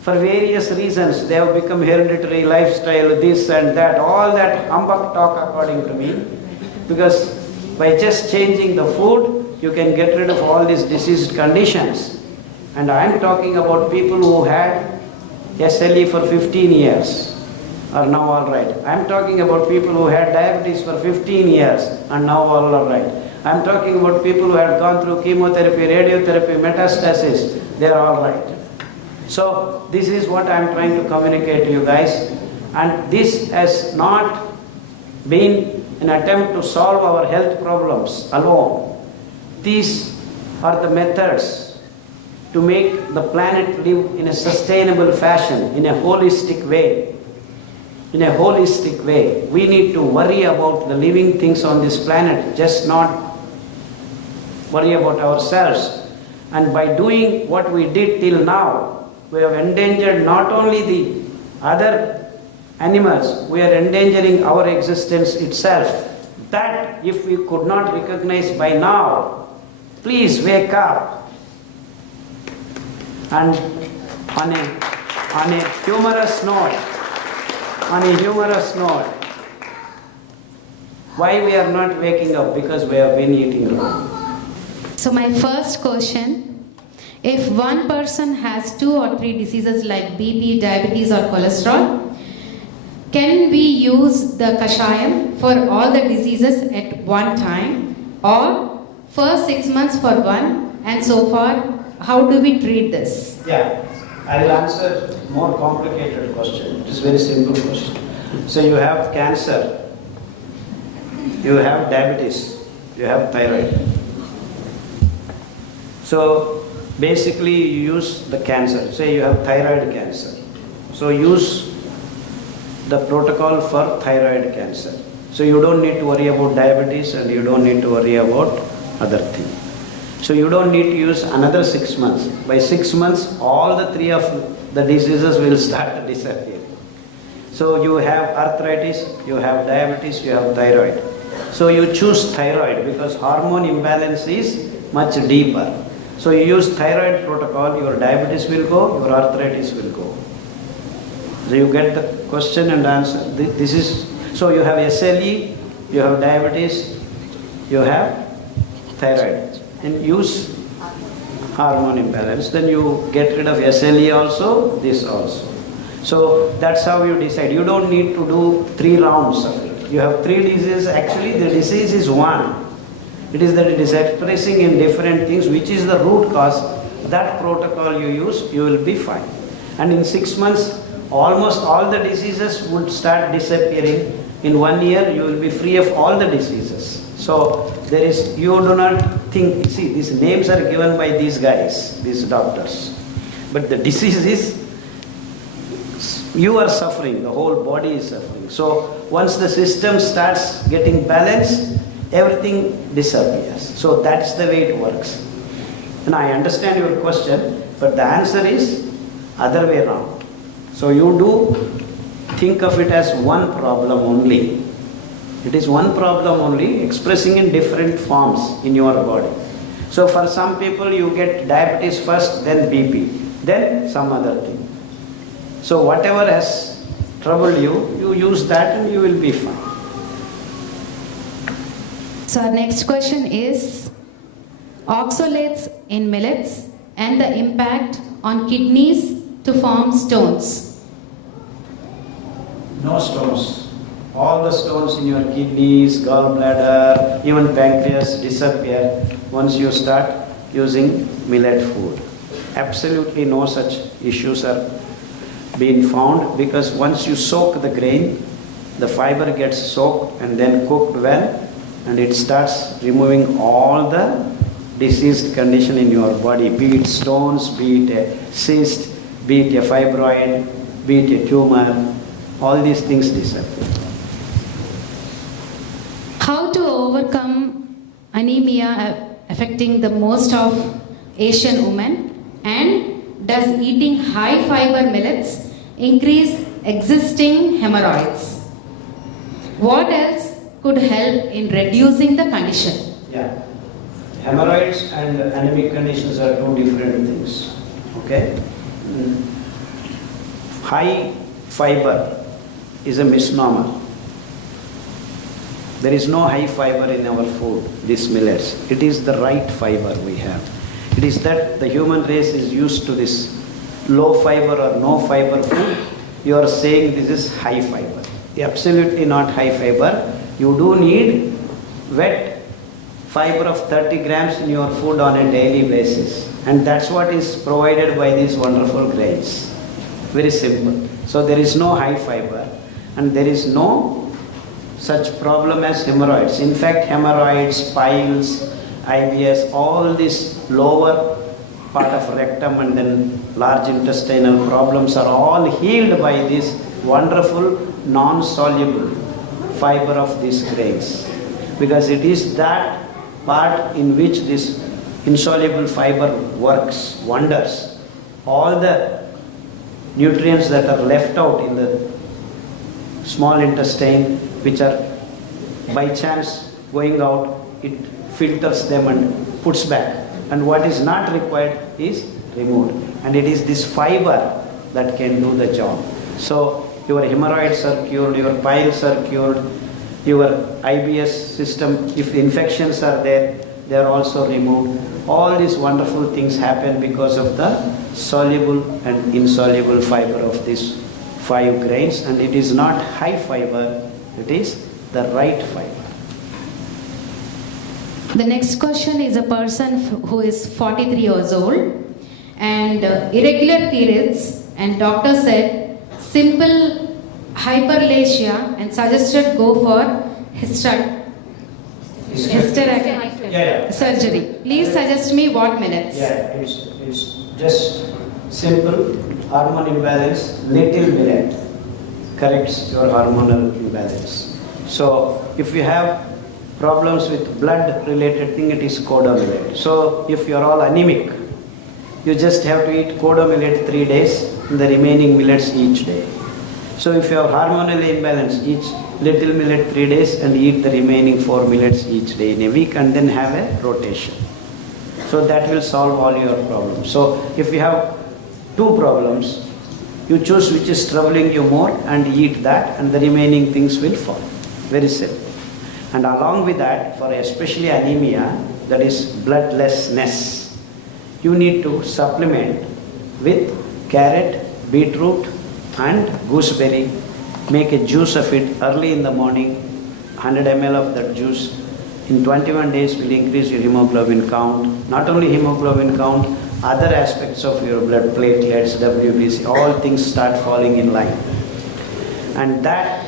for various reasons they have become hereditary, lifestyle, this and that, all that humbug talk according to me, because by just changing the food, you can get rid of all these diseased conditions. And I am talking about people who had SLE for 15 years are now all right. I am talking about people who had diabetes for 15 years and now all are right. I am talking about people who had gone through chemotherapy, radiotherapy, metastasis, they are all right. So this is what I am trying to communicate to you guys. And this has not been an attempt to solve our health problems alone. These are the methods to make the planet live in a sustainable fashion, in a holistic way. In a holistic way. We need to worry about the living things on this planet, just not worry about ourselves. And by doing what we did till now, we have endangered not only the other animals, we are endangering our existence itself. That if we could not recognize by now, please wake up. And on a humorous note, why we are not waking up? Because we have been eating wrong. So my first question, if one person has 2 or 3 diseases like BP, diabetes or cholesterol, can we use the kashayam for all the diseases at one time, or first 6 months for one, and so far, how do we treat this? Yeah, I will answer more complicated question. It is very simple question. So you have cancer, you have diabetes, you have thyroid. So basically you use the cancer. Say you have thyroid cancer. So use the protocol for thyroid cancer. So you don't need to worry about diabetes and you don't need to worry about other things. So you don't need to use another 6 months. By 6 months, all the 3 of the diseases will start disappearing. So you have arthritis, you have diabetes, you have thyroid. So you choose thyroid because hormone imbalance is much deeper. So you use thyroid protocol, your diabetes will go, your arthritis will go. So you get the question and answer. This is, so you have SLE, you have diabetes, you have thyroid. And use hormone imbalance. Then you get rid of SLE also, this also. So that's how you decide. You don't need to do 3 rounds of it. You have 3 diseases. Actually, the disease is one. It is that it is expressing in different things, which is the root cause. That protocol you use, you will be fine. And in 6 months, almost all the diseases would start disappearing. In 1 year, you will be free of all the diseases. So there is, you do not think, see, these names are given by these guys, these doctors. But the disease is, you are suffering, the whole body is suffering. So once the system starts getting balanced, everything disappears. So that's the way it works. And I understand your question, but the answer is other way around. So you do think of it as one problem only. It is one problem only, expressing in different forms in your body. So for some people you get diabetes first, then BP, then some other thing. So whatever has troubled you, you use that and you will be fine. So our next question is oxalates in millets and the impact on kidneys to form stones. No stones. All the stones in your kidneys, gallbladder, even pancreas disappear once you start using millet food. Absolutely no such issues are being found, because once you soak the grain, the fiber gets soaked and then cooked well, and it starts removing all the diseased condition in your body, be it stones, be it a cyst, be it a fibroid, be it a tumor, all these things disappear. How to overcome anemia affecting the most of Asian women, and does eating high fiber millets increase existing hemorrhoids? What else could help in reducing the condition? Yeah, hemorrhoids and anemic conditions are 2 different things. Okay? High fiber is a misnomer. There is no high fiber in our food, these millets. It is the right fiber we have. It is that the human race is used to this low fiber or no fiber food. You are saying this is high fiber. Absolutely not high fiber. You do need wet fiber of 30 grams in your food on a daily basis. And that's what is provided by these wonderful grains. Very simple. So there is no high fiber and there is no such problem as hemorrhoids. In fact, hemorrhoids, piles, IBS, all these lower part of rectum and then large intestinal problems are all healed by this wonderful non-soluble fiber of these grains. Because it is that part in which this insoluble fiber works wonders. All the nutrients that are left out in the small intestine, which are by chance going out, it filters them and puts back. And what is not required is removed. And it is this fiber that can do the job. So your hemorrhoids are cured, your piles are cured, your IBS system, if infections are there, they are also removed. All these wonderful things happen because of the soluble and insoluble fiber of these 5 grains, and it is not high fiber, it is the right fiber. The next question is a person who is 43 years old and irregular periods, and doctor said simple hyperplasia and suggested go for hysterectomy surgery. Please suggest me what millets. Yeah, it's just simple hormone imbalance, little millet corrects your hormonal imbalance. So if you have problems with blood related thing, it is kodo millet. So if you are all anemic, you just have to eat kodo millet 3 days and the remaining millets each day. So if you have hormonally imbalanced, each little millet 3 days and eat the remaining 4 millets each day in a week, and then have a rotation. So that will solve all your problems. So if you have 2 problems, you choose which is troubling you more and eat that, and the remaining things will fall. Very simple. And along with that, for especially anemia, that is bloodlessness, you need to supplement with carrot, beetroot and gooseberry. Make a juice of it early in the morning, 100 ml of that juice. In 21 days will increase your hemoglobin count. Not only hemoglobin count, other aspects of your blood, platelets, WBC, all things start falling in line. And that,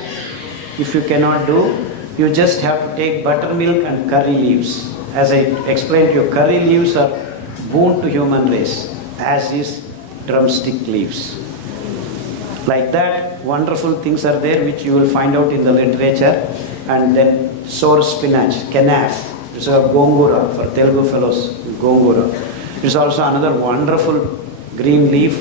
if you cannot do, you just have to take buttermilk and curry leaves. As I explained to you, curry leaves are boon to human race, as is drumstick leaves. Like that, wonderful things are there which you will find out in the literature. And then sour spinach, kenaf, it's a gongura for Telugu fellows, gongura. It's also another wonderful green leaf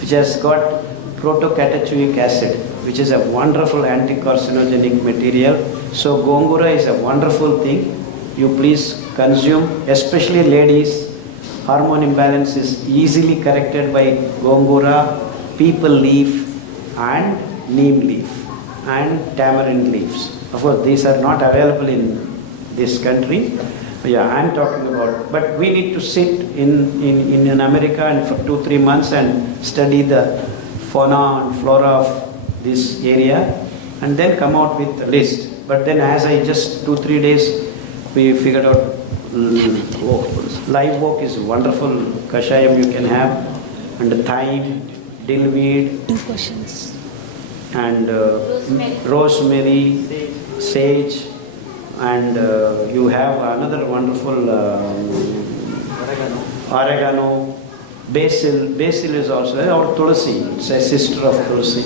which has got protocatechuic acid, which is a wonderful anti-carcinogenic material. So gongura is a wonderful thing. You please consume, especially ladies. Hormone imbalance is easily corrected by gongura, people leaf and neem leaf and tamarind leaves. Of course, these are not available in this country. Yeah, I am talking about, but we need to sit in America and for 2-3 months and study the fauna and flora of this area and then come out with a list. But then as I just 2-3 days, we figured out live oak is wonderful kashayam you can have, and thyme, dillweed, and rosemary, sage, and you have another wonderful oregano, basil. Basil is also, or tulsi, it's a sister of tulsi.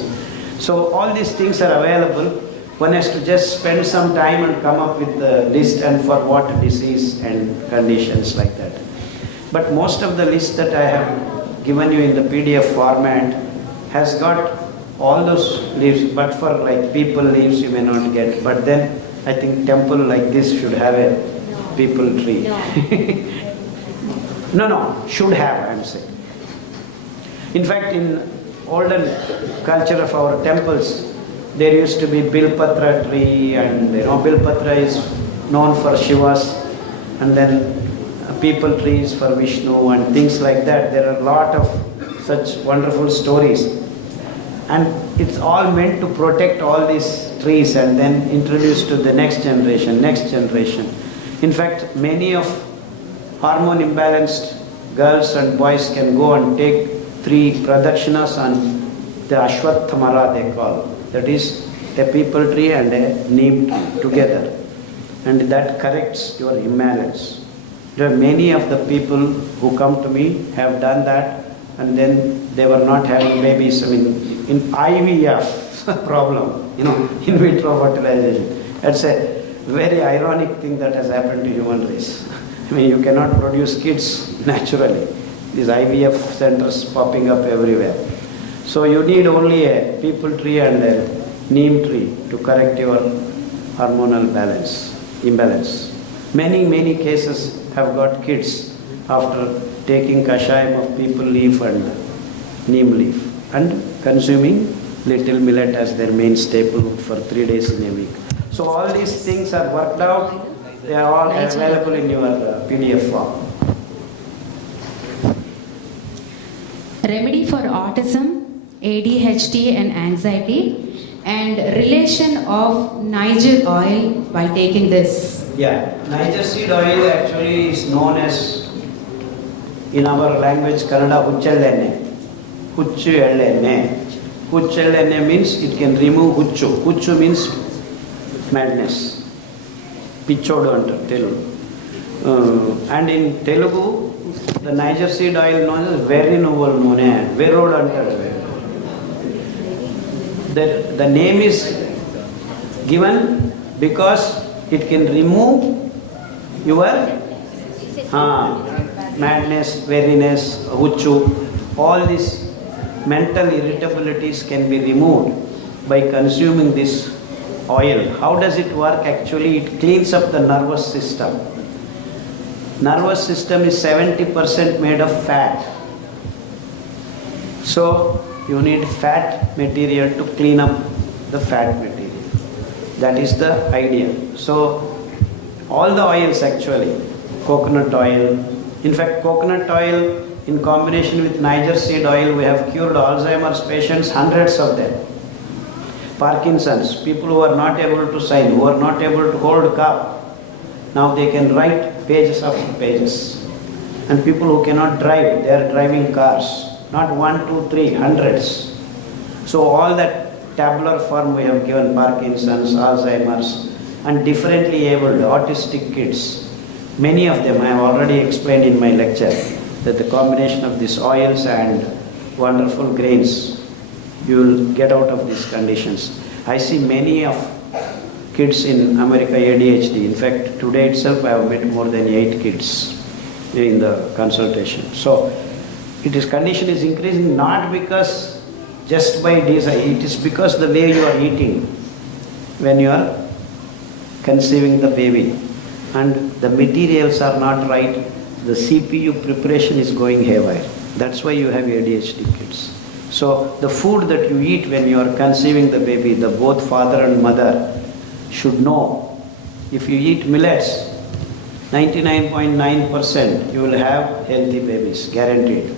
So all these things are available. One has to just spend some time and come up with the list and for what disease and conditions like that. But most of the list that I have given you in the PDF format has got all those leaves, but for like people leaves you may not get. But then I think temple like this should have a people tree. No, should have, I'm saying. In fact, in olden culture of our temples, there used to be Bilpatra tree, and Bilpatra is known for Shivas, and then people trees for Vishnu and things like that. There are a lot of such wonderful stories. And it's all meant to protect all these trees and then introduce to the next generation. In fact, many of hormone imbalanced girls and boys can go and take 3 pradakshinas on the Ashwatthmara they call. That is a people tree and a neem tree together. And that corrects your imbalance. There are many of the people who come to me have done that, and then they were not having babies. I mean, in IVF problem, in vitro fertilization. That's a very ironic thing that has happened to human race. I mean, you cannot produce kids naturally. These IVF centers popping up everywhere. So you need only a people tree and a neem tree to correct your hormonal imbalance. Many cases have got kids after taking kashayam of people leaf and neem leaf and consuming little millet as their main staple for 3 days in a week. So all these things are worked out. They are all available in your PDF form. Remedy for autism, ADHD and anxiety, and relation of Niger oil while taking this. Yeah, Niger seed oil actually is known as, in our language, Kannada, Hucchellenne. Hucchellenne. Hucchellenne means it can remove hucchu. Hucchu means madness. Pichodu antar Telugu. And in Telugu, the Niger seed oil known as very novel none. Verod antar. The name is given because it can remove your madness, weariness, hucchu, all these mental irritabilities can be removed by consuming this oil. How does it work? Actually, it cleans up the nervous system. Nervous system is 70% made of fat. So, you need fat material to clean up the fat material. That is the idea. So, all the oils actually, coconut oil, in fact, coconut oil in combination with Niger seed oil, we have cured Alzheimer's patients, hundreds of them. Parkinson's, people who are not able to sign, who are not able to hold a cup, now they can write pages after pages. And people who cannot drive, they are driving cars. Not 1, 2, 3, hundreds. So all that tabular form we have given Parkinson's, Alzheimer's, and differently abled autistic kids. Many of them I have already explained in my lecture that the combination of these oils and wonderful grains, you will get out of these conditions. I see many of kids in America ADHD. In fact, today itself I have met more than 8 kids in the consultation. So, condition is increasing not because just by desire, it is because the way you are eating when you are conceiving the baby and the materials are not right, the CPU preparation is going haywire. That's why you have ADHD kids. So the food that you eat when you are conceiving the baby, the both father and mother should know. If you eat millets, 99.9% you will have healthy babies, guaranteed.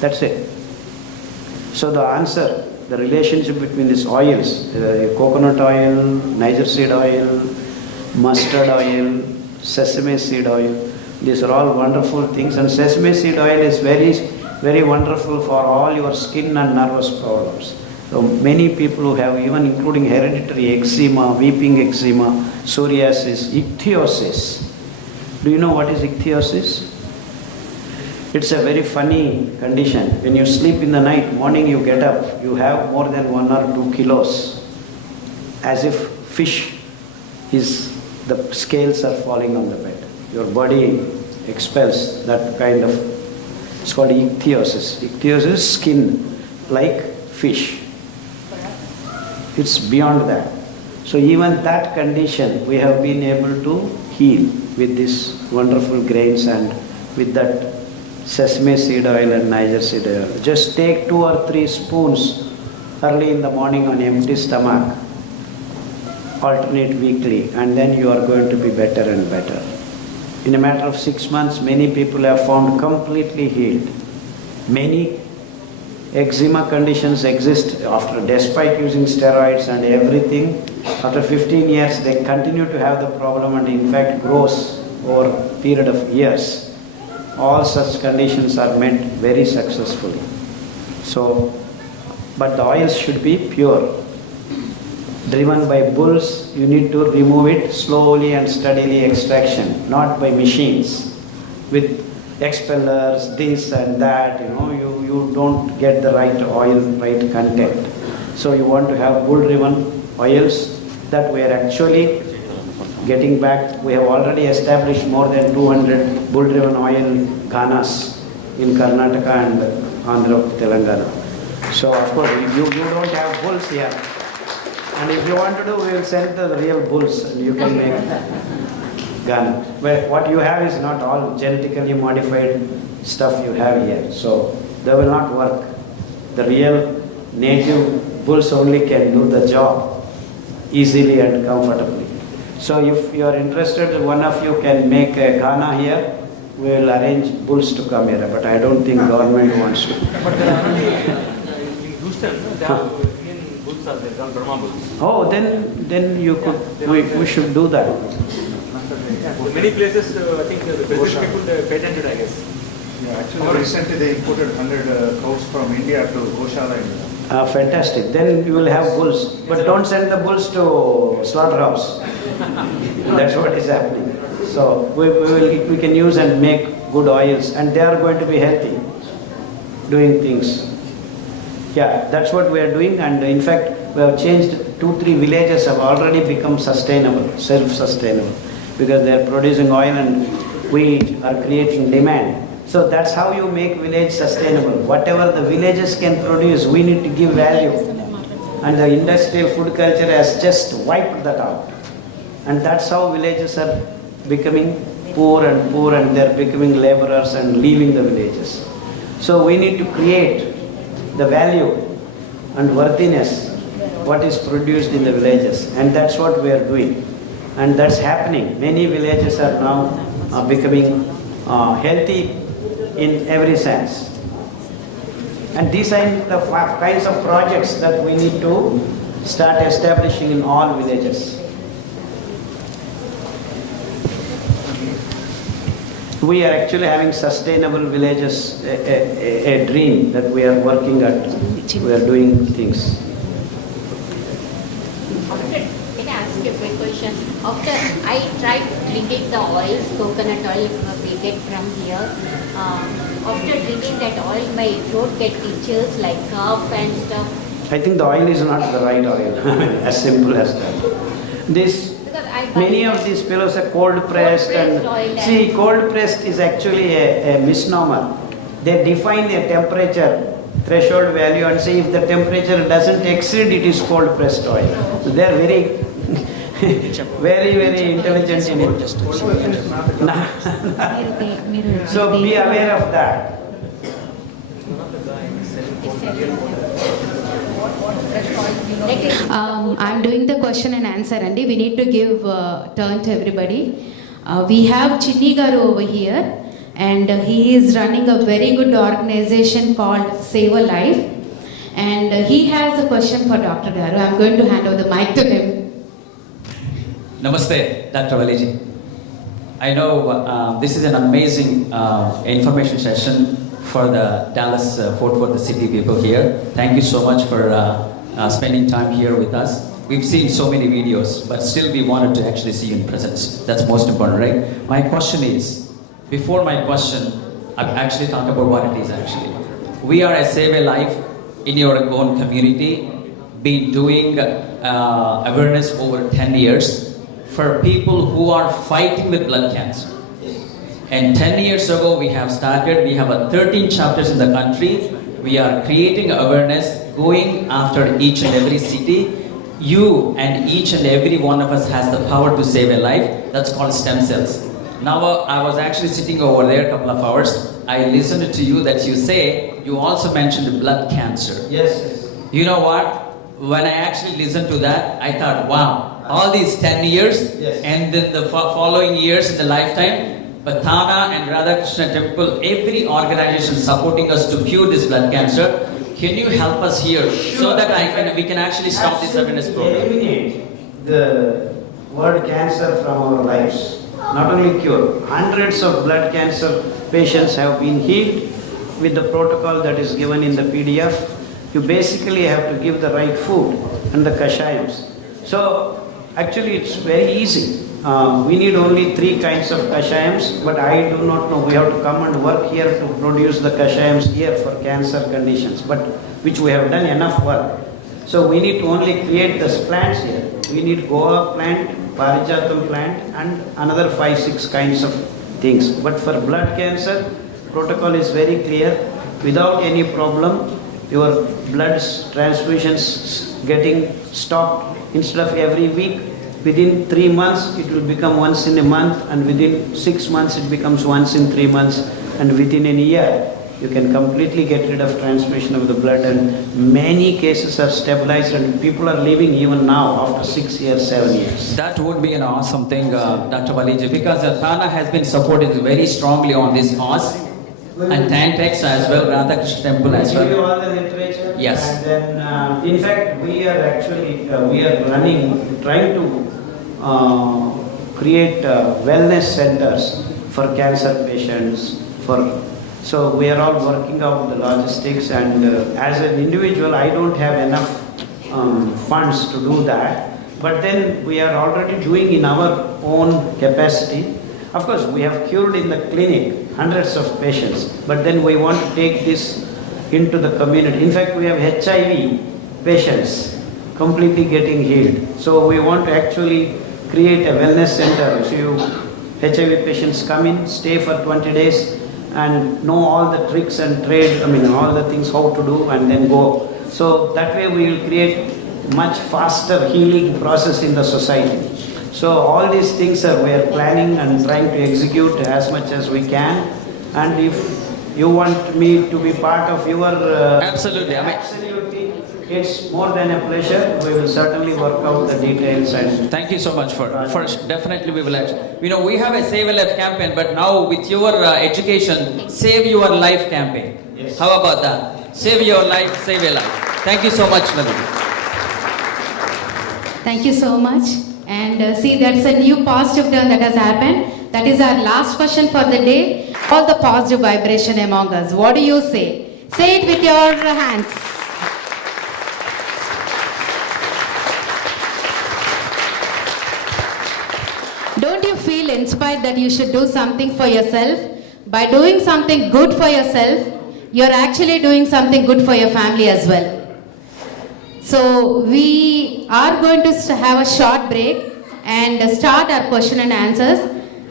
That's it. So the answer, the relationship between these oils, coconut oil, Niger seed oil, mustard oil, sesame seed oil, these are all wonderful things, and sesame seed oil is very wonderful for all your skin and nervous problems. So many people who have, even including hereditary eczema, weeping eczema, psoriasis, ichthyosis. Do you know what is ichthyosis? It's a very funny condition. When you sleep in the night, morning you get up, you have more than 1 or 2 kilos, as if fish the scales are falling on the bed. Your body expels that kind of, it's called ichthyosis. Ichthyosis is skin like fish. It's beyond that. So even that condition we have been able to heal with these wonderful grains and with that sesame seed oil and Niger seed oil. Just take 2 or 3 spoons early in the morning on empty stomach, alternate weekly, and then you are going to be better and better. In a matter of 6 months, many people have found completely healed. Many eczema conditions exist despite using steroids and everything. After 15 years, they continue to have the problem and in fact grows over a period of years. All such conditions are met very successfully. So, but the oils should be pure. Driven by bulls, you need to remove it slowly and steadily extraction, not by machines. With expellers, this and that, you don't get the right oil, right content. So you want to have bull-driven oils that we are actually getting back. We have already established more than 200 bull-driven oil ghanas in Karnataka and Andhra, Telangana. So of course, you don't have bulls here. And if you want to do, we will send the real bulls and you can make gun. But what you have is not all genetically modified stuff you have here. So they will not work. The real native bulls only can do the job easily and comfortably. So if you are interested, one of you can make a Ghana here. We will arrange bulls to come here, but I don't think government wants to. But there are already in Houston, there are Indian bulls are there, Burma bulls. Oh, then you could, we should do that. Many places, I think the British people patented, I guess. Yeah, actually recently they imported 100 cows from India to Goshala. Fantastic. Then you will have bulls. But don't send the bulls to slaughterhouse. That's what is happening. So we can use and make good oils, and they are going to be healthy, doing things. Yeah, that's what we are doing, and in fact we have changed 2-3 villages have already become sustainable, self-sustainable, because they are producing oil and we are creating demand. So that's how you make village sustainable. Whatever the villages can produce, we need to give value. And the industrial food culture has just wiped that out. And that's how villages are becoming poor and they're becoming laborers and leaving the villages. So we need to create the value and worthiness what is produced in the villages, and that's what we are doing, and that's happening. Many villages are now becoming healthy in every sense, and these are the kinds of projects that we need to start establishing in all villages. We are actually having sustainable villages, a dream that we are working at. We are doing things. Can I ask you a quick question? After I tried drinking the oils, coconut oil we get from here, after drinking that oil, my throat gets itches like cough and stuff. I think the oil is not the right oil, as simple as that. Many of these pillows are cold pressed, and see, cold pressed is actually a misnomer. They define a temperature threshold value and say if the temperature doesn't exceed, it is cold pressed oil. So they are very, very intelligent in it. So be aware of that. I'm doing the question and answer, Andy. We need to give turn to everybody. We have Chinni Garu over here, and he is running a very good organization called Save a Life, and he has a question for Dr. Garu. I'm going to hand over the mic to him. Namaste, Dr. Valiji. I know this is an amazing information session for the Dallas Fort Worth City people here. Thank you so much for spending time here with us. We've seen so many videos, but still we wanted to actually see you in presence. That's most important, right? My question is, before my question, I'll actually talk about what it is actually. We are a Save a Life in your own community, been doing awareness over 10 years for people who are fighting with blood cancer. And 10 years ago we have started, we have 13 chapters in the country. We are creating awareness, going after each and every city. You and each and every one of us has the power to save a life. That's called stem cells. Now I was actually sitting over there a couple of hours. I listened to you that you say, you also mentioned blood cancer. Yes. You know what? When I actually listened to that, I thought, wow, all these 10 years, yes. And then the following years in the lifetime, but Thana and Radhakrishna Temple, every organization supporting us to cure this blood cancer. Can you help us here so that we can actually stop this awareness program? Eliminate the word cancer from our lives. Not only cure. Hundreds of blood cancer patients have been healed with the protocol that is given in the PDF. You basically have to give the right food and the kashayams. So actually it's very easy. We need only 3 kinds of kashayams, but I do not know. We have to come and work here to produce the kashayams here for cancer conditions, but which we have done enough work. So we need to only create the plants here. We need Goa plant, Parijatam plant, and another 5-6 kinds of things. But for blood cancer, protocol is very clear. Without any problem, your blood transfusions getting stopped instead of every week. Within 3 months, it will become once in a month, and within 6 months, it becomes once in 3 months, and within a year, you can completely get rid of transfusion of the blood, and many cases are stabilized, and people are living even now after 6 years, 7 years. That would be an awesome thing, Dr. Valiji, because Thana has been supported very strongly on this cause, and Tantex as well, Radhakrishna Temple as well. Give you all the literature. Yes. And then, in fact, we are actually trying to create wellness centers for cancer patients. So we are all working out the logistics, and as an individual, I don't have enough funds to do that. But then we are already doing in our own capacity. Of course, we have cured in the clinic hundreds of patients, but then we want to take this into the community. In fact, we have HIV patients completely getting healed. So we want to actually create a wellness center. So HIV patients come in, stay for 20 days, and know all the tricks and trade, all the things how to do, and then go. So that way we will create much faster healing process in the society. So all these things we are planning and trying to execute as much as we can. And if you want me to be part of your... Absolutely. Absolutely. It's more than a pleasure. We will certainly work out the details. And thank you so much for definitely we will actually, we have a Save a Life campaign, but now with your education, Save Your Life campaign. Yes. How about that? Save your life, save a life. Thank you so much, Nadu. Thank you so much. And see, that's a new positive turn that has happened. That is our last question for the day. All the positive vibration among us. What do you say? Say it with your hands. Don't you feel inspired that you should do something for yourself? By doing something good for yourself, you're actually doing something good for your family as well. So we are going to have a short break and start our question and answers.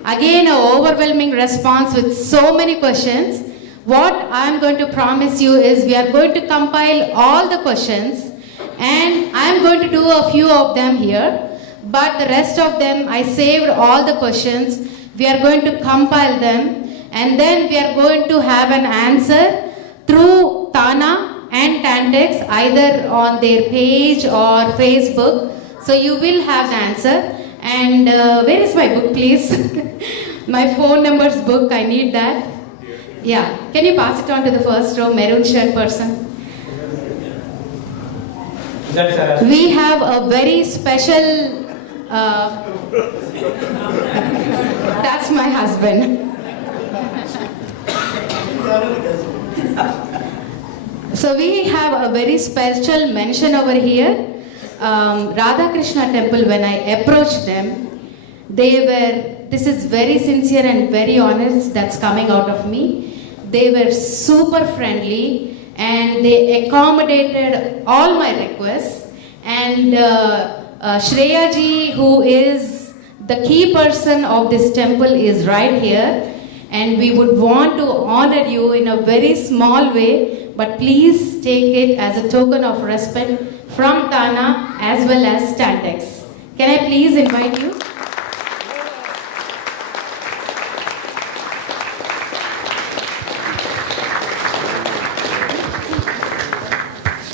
Again, an overwhelming response with so many questions. What I'm going to promise you is we are going to compile all the questions, and I'm going to do a few of them here. But the rest of them, I saved all the questions. We are going to compile them, and then we are going to have an answer through Tana and Tantex, either on their page or Facebook. So you will have the answer. And where is my book, please? My phone numbers book, I need that. Yeah, can you pass it on to the first row, maroon shirt person? We have a very special, that's my husband. So we have a very special mention over here. Radhakrishna Temple, when I approached them, this is very sincere and very honest, that's coming out of me. They were super friendly and they accommodated all my requests. And Shreya ji, who is the key person of this temple, is right here. And we would want to honor you in a very small way, but please take it as a token of respect from Tana as well as Tantex. Can I please invite you?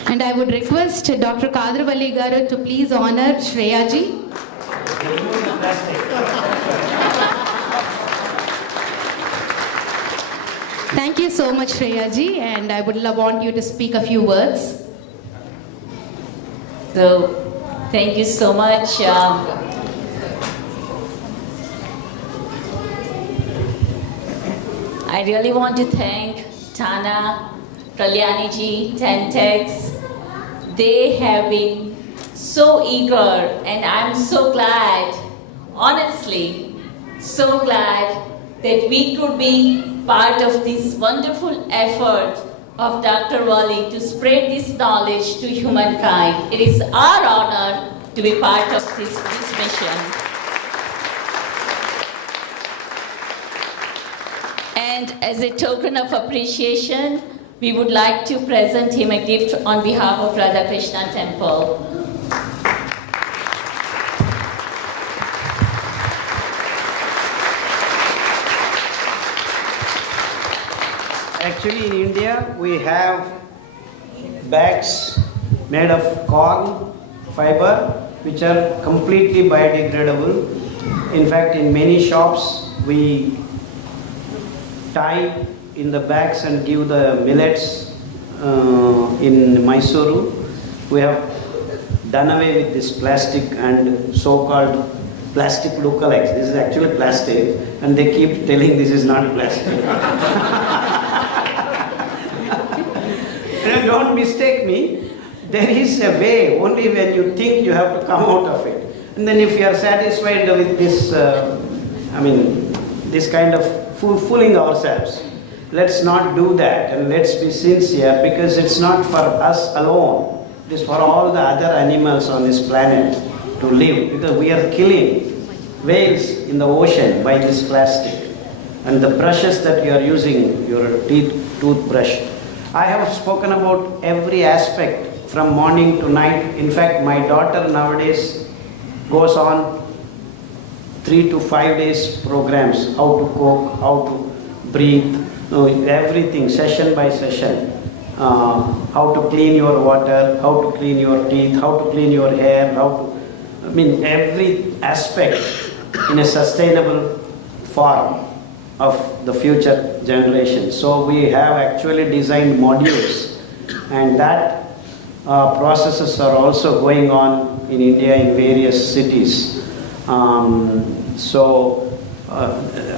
And I would request Dr. Khadar Vali garu to please honor Shreya ji. Thank you so much, Shreya ji, and I would want you to speak a few words. So, thank you so much. I really want to thank Tana, Kalyani ji, Tantex. They have been so eager, and I'm so glad, honestly, so glad that we could be part of this wonderful effort of Dr. Vali to spread this knowledge to humankind. It is our honor to be part of this mission. And as a token of appreciation, we would like to present him a gift on behalf of Radha Krishna Temple. Actually, in India, we have bags made of corn fiber, which are completely biodegradable. In fact, in many shops, we tie in the bags and give the millets. In Mysuru, we have done away with this plastic and so-called plastic lookalikes. This is actually plastic, and they keep telling this is not plastic. Don't mistake me. There is a way. Only when you think, you have to come out of it. And then if you are satisfied with this, this kind of fooling ourselves, let's not do that, and let's be sincere, because it's not for us alone. It is for all the other animals on this planet to live, because we are killing whales in the ocean by this plastic. And the brushes that you are using, your toothbrush, I have spoken about every aspect from morning to night. In fact, my daughter nowadays goes on 3 to 5 days programs, how to cook, how to breathe, everything, session by session. How to clean your water, how to clean your teeth, how to clean your hair, every aspect in a sustainable form of the future generation. So we have actually designed modules, and that processes are also going on in India in various cities.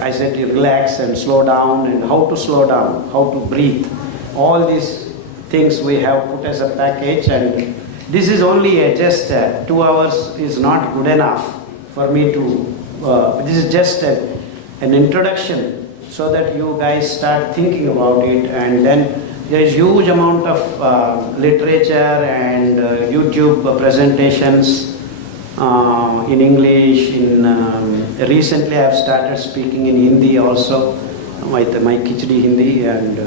I said relax and slow down, and how to slow down, how to breathe. All these things we have put as a package, and this is only just 2 hours is not good enough for me to, this is just an introduction, so that you guys start thinking about it. And then there is huge amount of literature and YouTube presentations in English. Recently I have started speaking in Hindi also, my Khichdi Hindi, and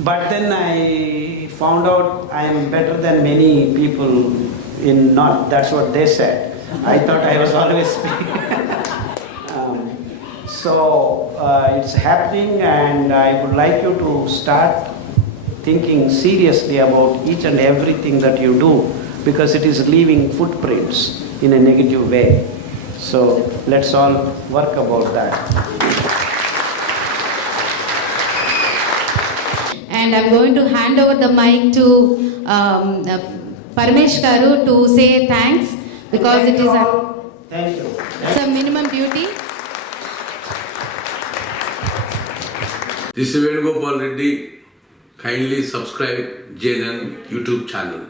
but then I found out I am better than many people in North. That's what they said. I thought I was always speaking. It's happening, and I would like you to start thinking seriously about each and everything that you do, because it is leaving footprints in a negative way. So let's all work about that. And I'm going to hand over the mic to Parmesh Garu to say thanks, because it is Thank you. It's a minimum duty. This is Venugopal Reddy. Kindly subscribe GNN YouTube channel.